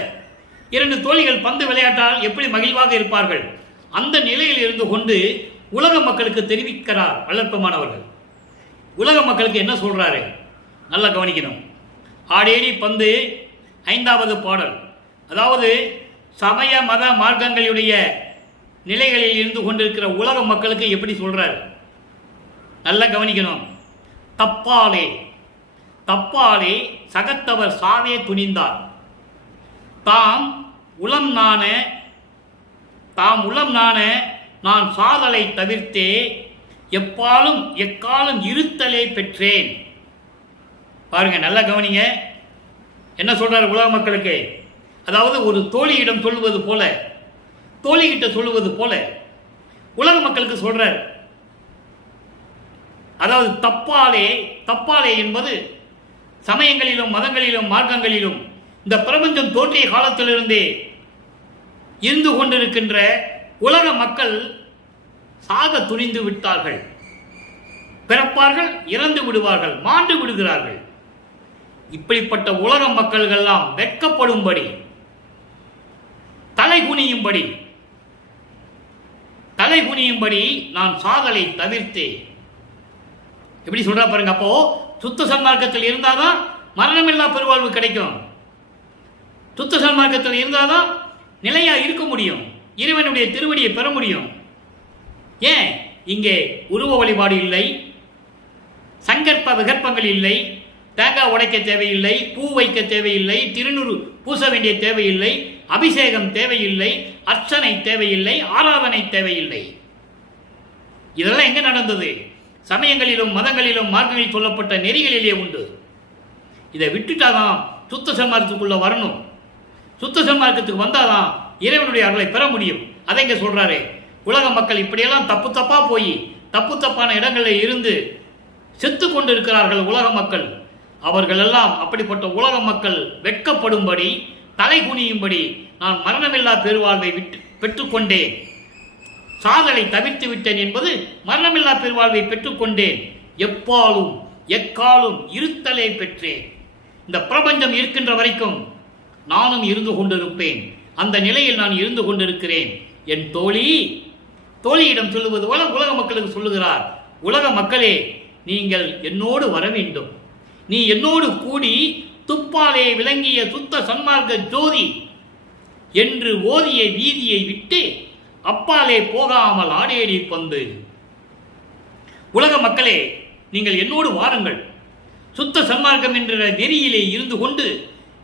2 தோழிகள் பந்து விளையாட்டால் எப்படி மகிழ்வாக இருப்பார்கள், அந்த நிலையில் இருந்து கொண்டு உலக மக்களுக்கு தெரிவிக்கிறார் வல்லப்பெருமான் அவர்கள். உலக மக்களுக்கு என்ன சொல்றாரு நல்லா கவனிக்கணும். ஆடேடி பந்து 5வது பாடல், அதாவது சமய மத மார்க்கங்களுடைய நிலைகளில் இருந்து கொண்டிருக்கிற உலக மக்களுக்கு எப்படி சொல்றார் நல்லா கவனிக்கணும். தப்பாலே தப்பாலே சகத்தவர் சாவே துணிந்தார், தாம் உளம் நாண நான் சாதலை தவிர்த்தே எப்பாலும் எக்காலம் இருத்தலே பெற்றேன். பாருங்க நல்லா கவனிங்க, என்ன சொல்றாரு உலக மக்களுக்கு. அதாவது ஒரு தோழியிடம் சொல்லுவது போல, தோழிகிட்ட சொல்லுவது போல உலக மக்களுக்கு சொல்றார். அதாவது தப்பாலே என்பது சமயங்களிலும் மதங்களிலும் மார்க்கங்களிலும் இந்த பிரபஞ்சம் தோன்றிய காலத்திலிருந்தே இருந்து கொண்டிருக்கின்ற உலக மக்கள் சாக துணிந்து விட்டார்கள். பிறப்பார்கள், இறந்து விடுவார்கள், மாண்டு விடுகிறார்கள். இப்படிப்பட்ட உலக மக்கள்கள்லாம் வெட்கப்படும்படி, தலைகுனியும்படி நான் சாதலை தவிர்த்தேன். எப்படி சொல்றா பாருங்க. அப்போ சுத்த சன்மார்க்கத்தில் இருந்தாதான் மரணமில்லா பெருவாழ்வு கிடைக்கும். சுத்த சன்மார்க்கத்தில் இருந்தாதான் நிலையா இருக்க முடியும், இறைவனுடைய திருவடியை பெற முடியும். ஏன் இங்கே உருவ வழிபாடு இல்லை, சங்கற்ப விகற்பங்கள் இல்லை, தேங்காய் உடைக்க தேவையில்லை, பூ வைக்க தேவையில்லை, திருநூறு பூச வேண்டிய தேவையில்லை, அபிஷேகம் தேவையில்லை, அர்ச்சனை தேவையில்லை, ஆராதனை தேவையில்லை. இதெல்லாம் எங்க நடந்தது? சமயங்களிலும் மதங்களிலும் மார்க்கங்களில் சொல்லப்பட்ட நெறிகளிலே உண்டு. இதை விட்டுட்டாதான் சுத்த சன்மார்க்கத்துக்குள்ள வரணும். சுத்த சன்மார்க்கத்துக்கு வந்தாதான் இறைவனுடைய அருளை பெற முடியும். அதை இங்க சொல்றாரு. உலக மக்கள் இப்படியெல்லாம் தப்பா போய் தப்பான இடங்களில் இருந்து செத்து கொண்டிருக்கிறார்கள் உலக மக்கள். அவர்கள் எல்லாம் அப்படிப்பட்ட உலக மக்கள் வெட்கப்படும்படி, தலை குனியும்படி நான் மரணமில்லா பெருவாழ்வை பெற்றுக்கொண்டேன். சாதலை தவிர்த்து விட்டேன் என்பது மரணமில்லா பெருவாழ்வை பெற்றுக்கொண்டேன். எப்பாலும் எக்காலும் இருத்தலை பெற்றேன். இந்த பிரபஞ்சம் இருக்கின்ற வரைக்கும் நானும் இருந்து கொண்டிருப்பேன். அந்த நிலையில் நான் இருந்து கொண்டிருக்கிறேன். என் தோழியிடம் சொல்லுவது போல உலக மக்களுக்கு சொல்லுகிறார். உலக மக்களே, நீங்கள் என்னோடு வர வேண்டும். நீ என்னோடு கூடி துப்பாலே விளங்கிய சுத்த சன்மார்க்க ஜோதி என்று ஓதிய வீதியை விட்டு அப்பாலே போகாமல் ஆடேடி பந்து. உலக மக்களே, நீங்கள் என்னோடு வாருங்கள். சுத்த சன்மார்க்கம் என்ற நெறியிலே இருந்து கொண்டு,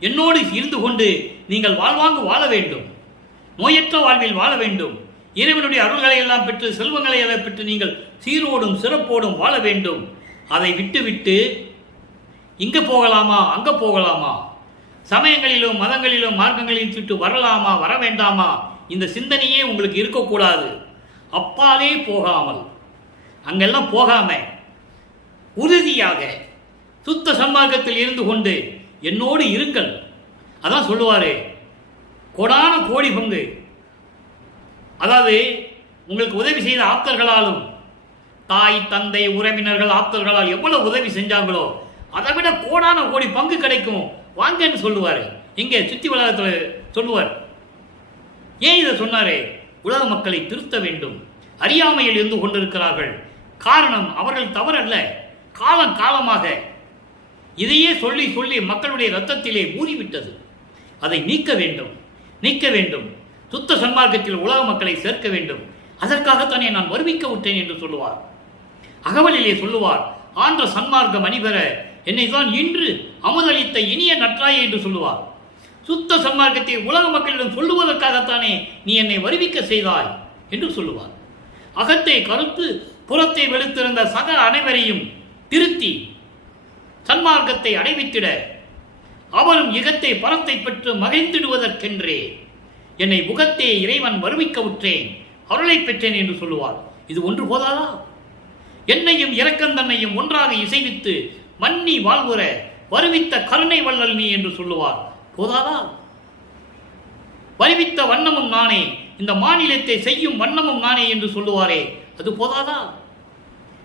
என்னோடு இருந்து கொண்டு நீங்கள் வாழ்வாங்கு வாழ வேண்டும். நோயற்ற வாழ்வில் வாழ வேண்டும். இறைவனுடைய அருள்களை எல்லாம் பெற்று, செல்வங்களை எல்லாம் பெற்று நீங்கள் சீரோடும் சிறப்போடும் வாழ வேண்டும். அதை விட்டு இங்க போகலாமா, அங்க போகலாமா, சமயங்களிலும் மதங்களிலும் மார்க்கங்களிலும் சுட்டு வரலாமா, வர வேண்டாமா, இந்த சிந்தனையே உங்களுக்கு இருக்கக்கூடாது. அப்பாலே போகாமல், அங்கெல்லாம் போகாம உறுதியாக சுத்த சன்மார்க்கத்தில் இருந்து கொண்டு என்னோடு இருங்கள். அதான் சொல்லுவாரு, கோடான கோடி பங்கு. அதாவது உங்களுக்கு உதவி செய்த ஆப்தர்களாலும், தாய் தந்தை உறவினர்கள் ஆப்தர்களால் எவ்வளவு உதவி செஞ்சாங்களோ அதை விட கோடான கோடி பங்கு கிடைக்கும், வாங்கன்னு சொல்லுவார். இங்கே சுத்தி வளாகத்தில் சொல்லுவார். ஏன் இதை சொன்னாரு? உலக மக்களை திருத்த வேண்டும். அறியாமையில் இருந்து கொண்டிருக்கிறார்கள். காரணம் அவர்கள் தவறல்ல, காலமாக இதையே சொல்லி மக்களுடைய ரத்தத்திலே ஊறிவிட்டது. அதை நீக்க வேண்டும். சுத்த சன்மார்க்கத்தில் உலக மக்களை சேர்க்க வேண்டும். அதற்காகத்தானே நான் வருவிக்க விட்டேன் என்று சொல்லுவார். அகவலிலே சொல்லுவார், ஆன்ற சன்மார்க்கம் அணிபெற என்னை தான் இன்று அமுதளித்த இனிய நற்றாயே என்று சொல்லுவார். சுத்த சன்மார்க்கத்தை உலக மக்களிடம் சொல்லுவதற்காகத்தானே நீ என்னை வருவிக்க செய்தாய் என்று சொல்லுவார். அகத்தை கருத்து புறத்தை வெளுத்திருந்த சக அனைவரையும் திருத்தி சன்மார்க்கத்தை அடைவித்திட, அவரும் இகத்தை பரத்தை பெற்று மகிழ்ந்திடுவதற்கென்றே என்னை முகத்தே இறைவன் வருவிக்க விட்டேன், அருளை பெற்றேன் என்று சொல்லுவார். இது ஒன்று போதாதா? என்னையும் இரக்கந்தன்னையும் ஒன்றாக இசைவித்து மன்னி வாழ்வுற வருவித்த கருணை வள்ளல் நீ என்று சொல்லுவார். போதாதா? வருவித்த வண்ணமும் நானே, இந்த மாநிலத்தை செய்யும் வண்ணமும் நானே என்று சொல்லுவாரே, அது போதாதா?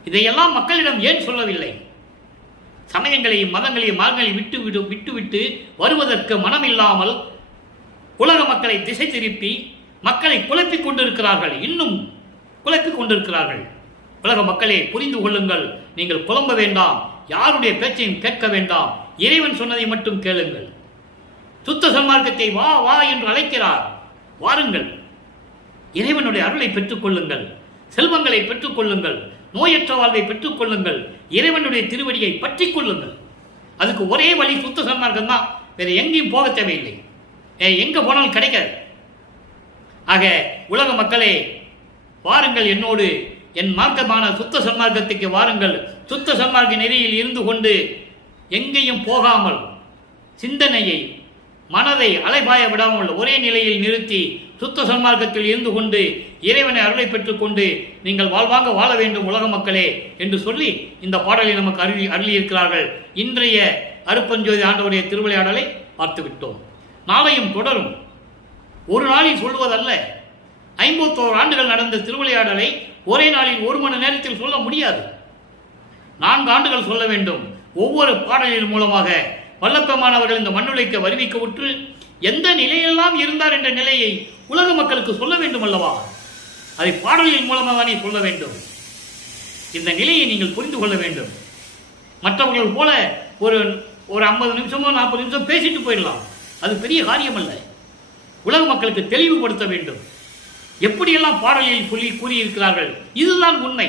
இதையெல்லாம் மக்களிடம் ஏன் சொல்லவில்லை? சமயங்களையும் மதங்களையும் மார்க்கங்களையும் விட்டுவிட்டு வருவதற்கு மனமில்லாமல் உலக மக்களை திசை திருப்பி மக்களை குழப்பிக் கொண்டிருக்கிறார்கள். இன்னும் குழப்பிக் கொண்டிருக்கிறார்கள். உலக மக்களே, புரிந்து கொள்ளுங்கள். நீங்கள் குழம்ப வேண்டாம், யாருடைய பேச்சையும் கேட்க வேண்டாம். இறைவன் சொன்னதை மட்டும் கேளுங்கள். சுத்த சன்மார்க்கத்தை வா வா என்று அழைக்கிறார். வாருங்கள், இறைவனுடைய அருளை பெற்றுக் கொள்ளுங்கள், செல்வங்களை பெற்றுக் கொள்ளுங்கள், நோயற்ற வாழ்வை பெற்றுக் கொள்ளுங்கள், இறைவனுடைய திருவடியை பற்றி கொள்ளுங்கள். அதுக்கு ஒரே வழி சுத்த சன்மார்க்கம் தான். வேற எங்கேயும் போக தேவையில்லை. எங்க போனாலும் கிடைக்காது. ஆக உலக மக்களே, வாருங்கள், என்னோடு என் மார்க்கமான சுத்த சன்மார்க்கத்துக்கு வாருங்கள். சுத்த சன்மார்க்க நெறியில் இருந்து கொண்டு எங்கேயும் போகாமல் சிந்தனையை, மனதை அலைபாய விடாமல் ஒரே நிலையில் நிறுத்தி சுத்த சன்மார்க்கத்தில் இருந்து கொண்டு இறைவனை அருளை பெற்றுக்கொண்டு நீங்கள் வாழ்வாங்க வாழ வேண்டும் உலக மக்களே என்று சொல்லி இந்த பாடலை நமக்கு அருளியிருக்கிறார்கள். இன்றைய அருப்பஞ்சோதி ஆண்டவருடைய திருவிளையாடலை பார்த்துவிட்டோம். நாளையும் தொடரும். ஒரு நாளில் சொல்வதல்ல, 51 ஆண்டுகள் நடந்த திருவிளையாடலை ஒரே நாளில் 1 மணி நேரத்தில் சொல்ல முடியாது. 4 ஆண்டுகள் சொல்ல வேண்டும். ஒவ்வொரு பாடலின் மூலமாக வல்லப்பெருமானவர்கள் இந்த மண்ணுலைக்கு வருவிக்க உற்று எந்த நிலையெல்லாம் இருந்தார் என்ற நிலையை உலக மக்களுக்கு சொல்ல வேண்டும் அல்லவா? அதை பாடலின் மூலமாக தானே சொல்ல வேண்டும். இந்த நிலையை நீங்கள் புரிந்து கொள்ள வேண்டும். மற்றவர்கள் போல ஒரு 50 நிமிஷமோ 40 நிமிஷம் பேசிட்டு போயிடலாம். அது பெரிய காரியம் அல்ல. உலக மக்களுக்கு தெளிவுபடுத்த வேண்டும். எப்படியெல்லாம் பாடலில் சொல்லி கூறியிருக்கிறார்கள், இதுதான் உண்மை.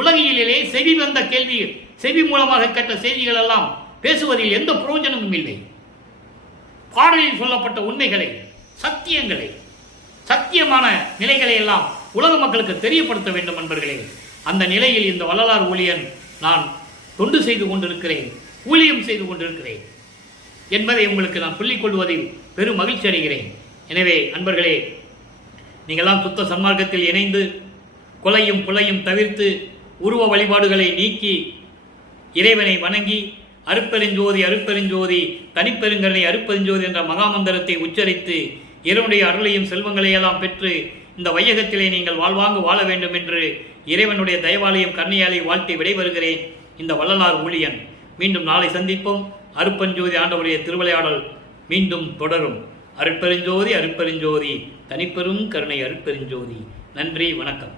உலகியலிலே செவி வந்த கேள்வி, செவி மூலமாக கேட்ட செய்திகள் எல்லாம் பேசுவதில் எந்த பிரயோஜனமும் இல்லை. பாடலில் சொல்லப்பட்ட உண்மைகளை, சத்தியங்களை, சத்தியமான நிலைகளை எல்லாம் உலக மக்களுக்கு தெரியப்படுத்த வேண்டும் நண்பர்களே. அந்த நிலையில் இந்த வள்ளலார் ஊழியன் நான் தொண்டு செய்து கொண்டிருக்கிறேன், ஊழியம் செய்து கொண்டிருக்கிறேன் என்பதை உங்களுக்கு நான் சொல்லிக் கொள்வதில் பெரும் மகிழ்ச்சி அடைகிறேன். எனவே நண்பர்களே, நீங்களாம் சுத்த சன்மார்க்கத்தில் இணைந்து கொலையும் புலையும் தவிர்த்து உருவ வழிபாடுகளை நீக்கி இறைவனை வணங்கி அருட்பெருஞ்சோதி அருட்பெருஞ்சோதி தனிப்பெருங்கருணை அருட்பெருஞ்சோதி என்ற மகாமந்திரத்தை உச்சரித்து இறைவனுடைய அருளையும் செல்வங்களையெல்லாம் பெற்று இந்த வையகத்திலே நீங்கள் வாழ்வாங்க வாழ வேண்டும் என்று இறைவனுடைய தயவாலயம் கருணையாலை வாழ்த்தி விடைபெறுகிறேன். இந்த வள்ளலார் ஊழியன். மீண்டும் நாளை சந்திப்போம். அருட்பெருஞ்சோதி ஆண்டவருடைய திருவிளையாடல் மீண்டும் தொடரும். அருட்பெருஞ்சோதி அருட்பெருஞ்சோதி தனிப்பெரும் கருணை அருட்பெருஞ்சோதி. நன்றி, வணக்கம்.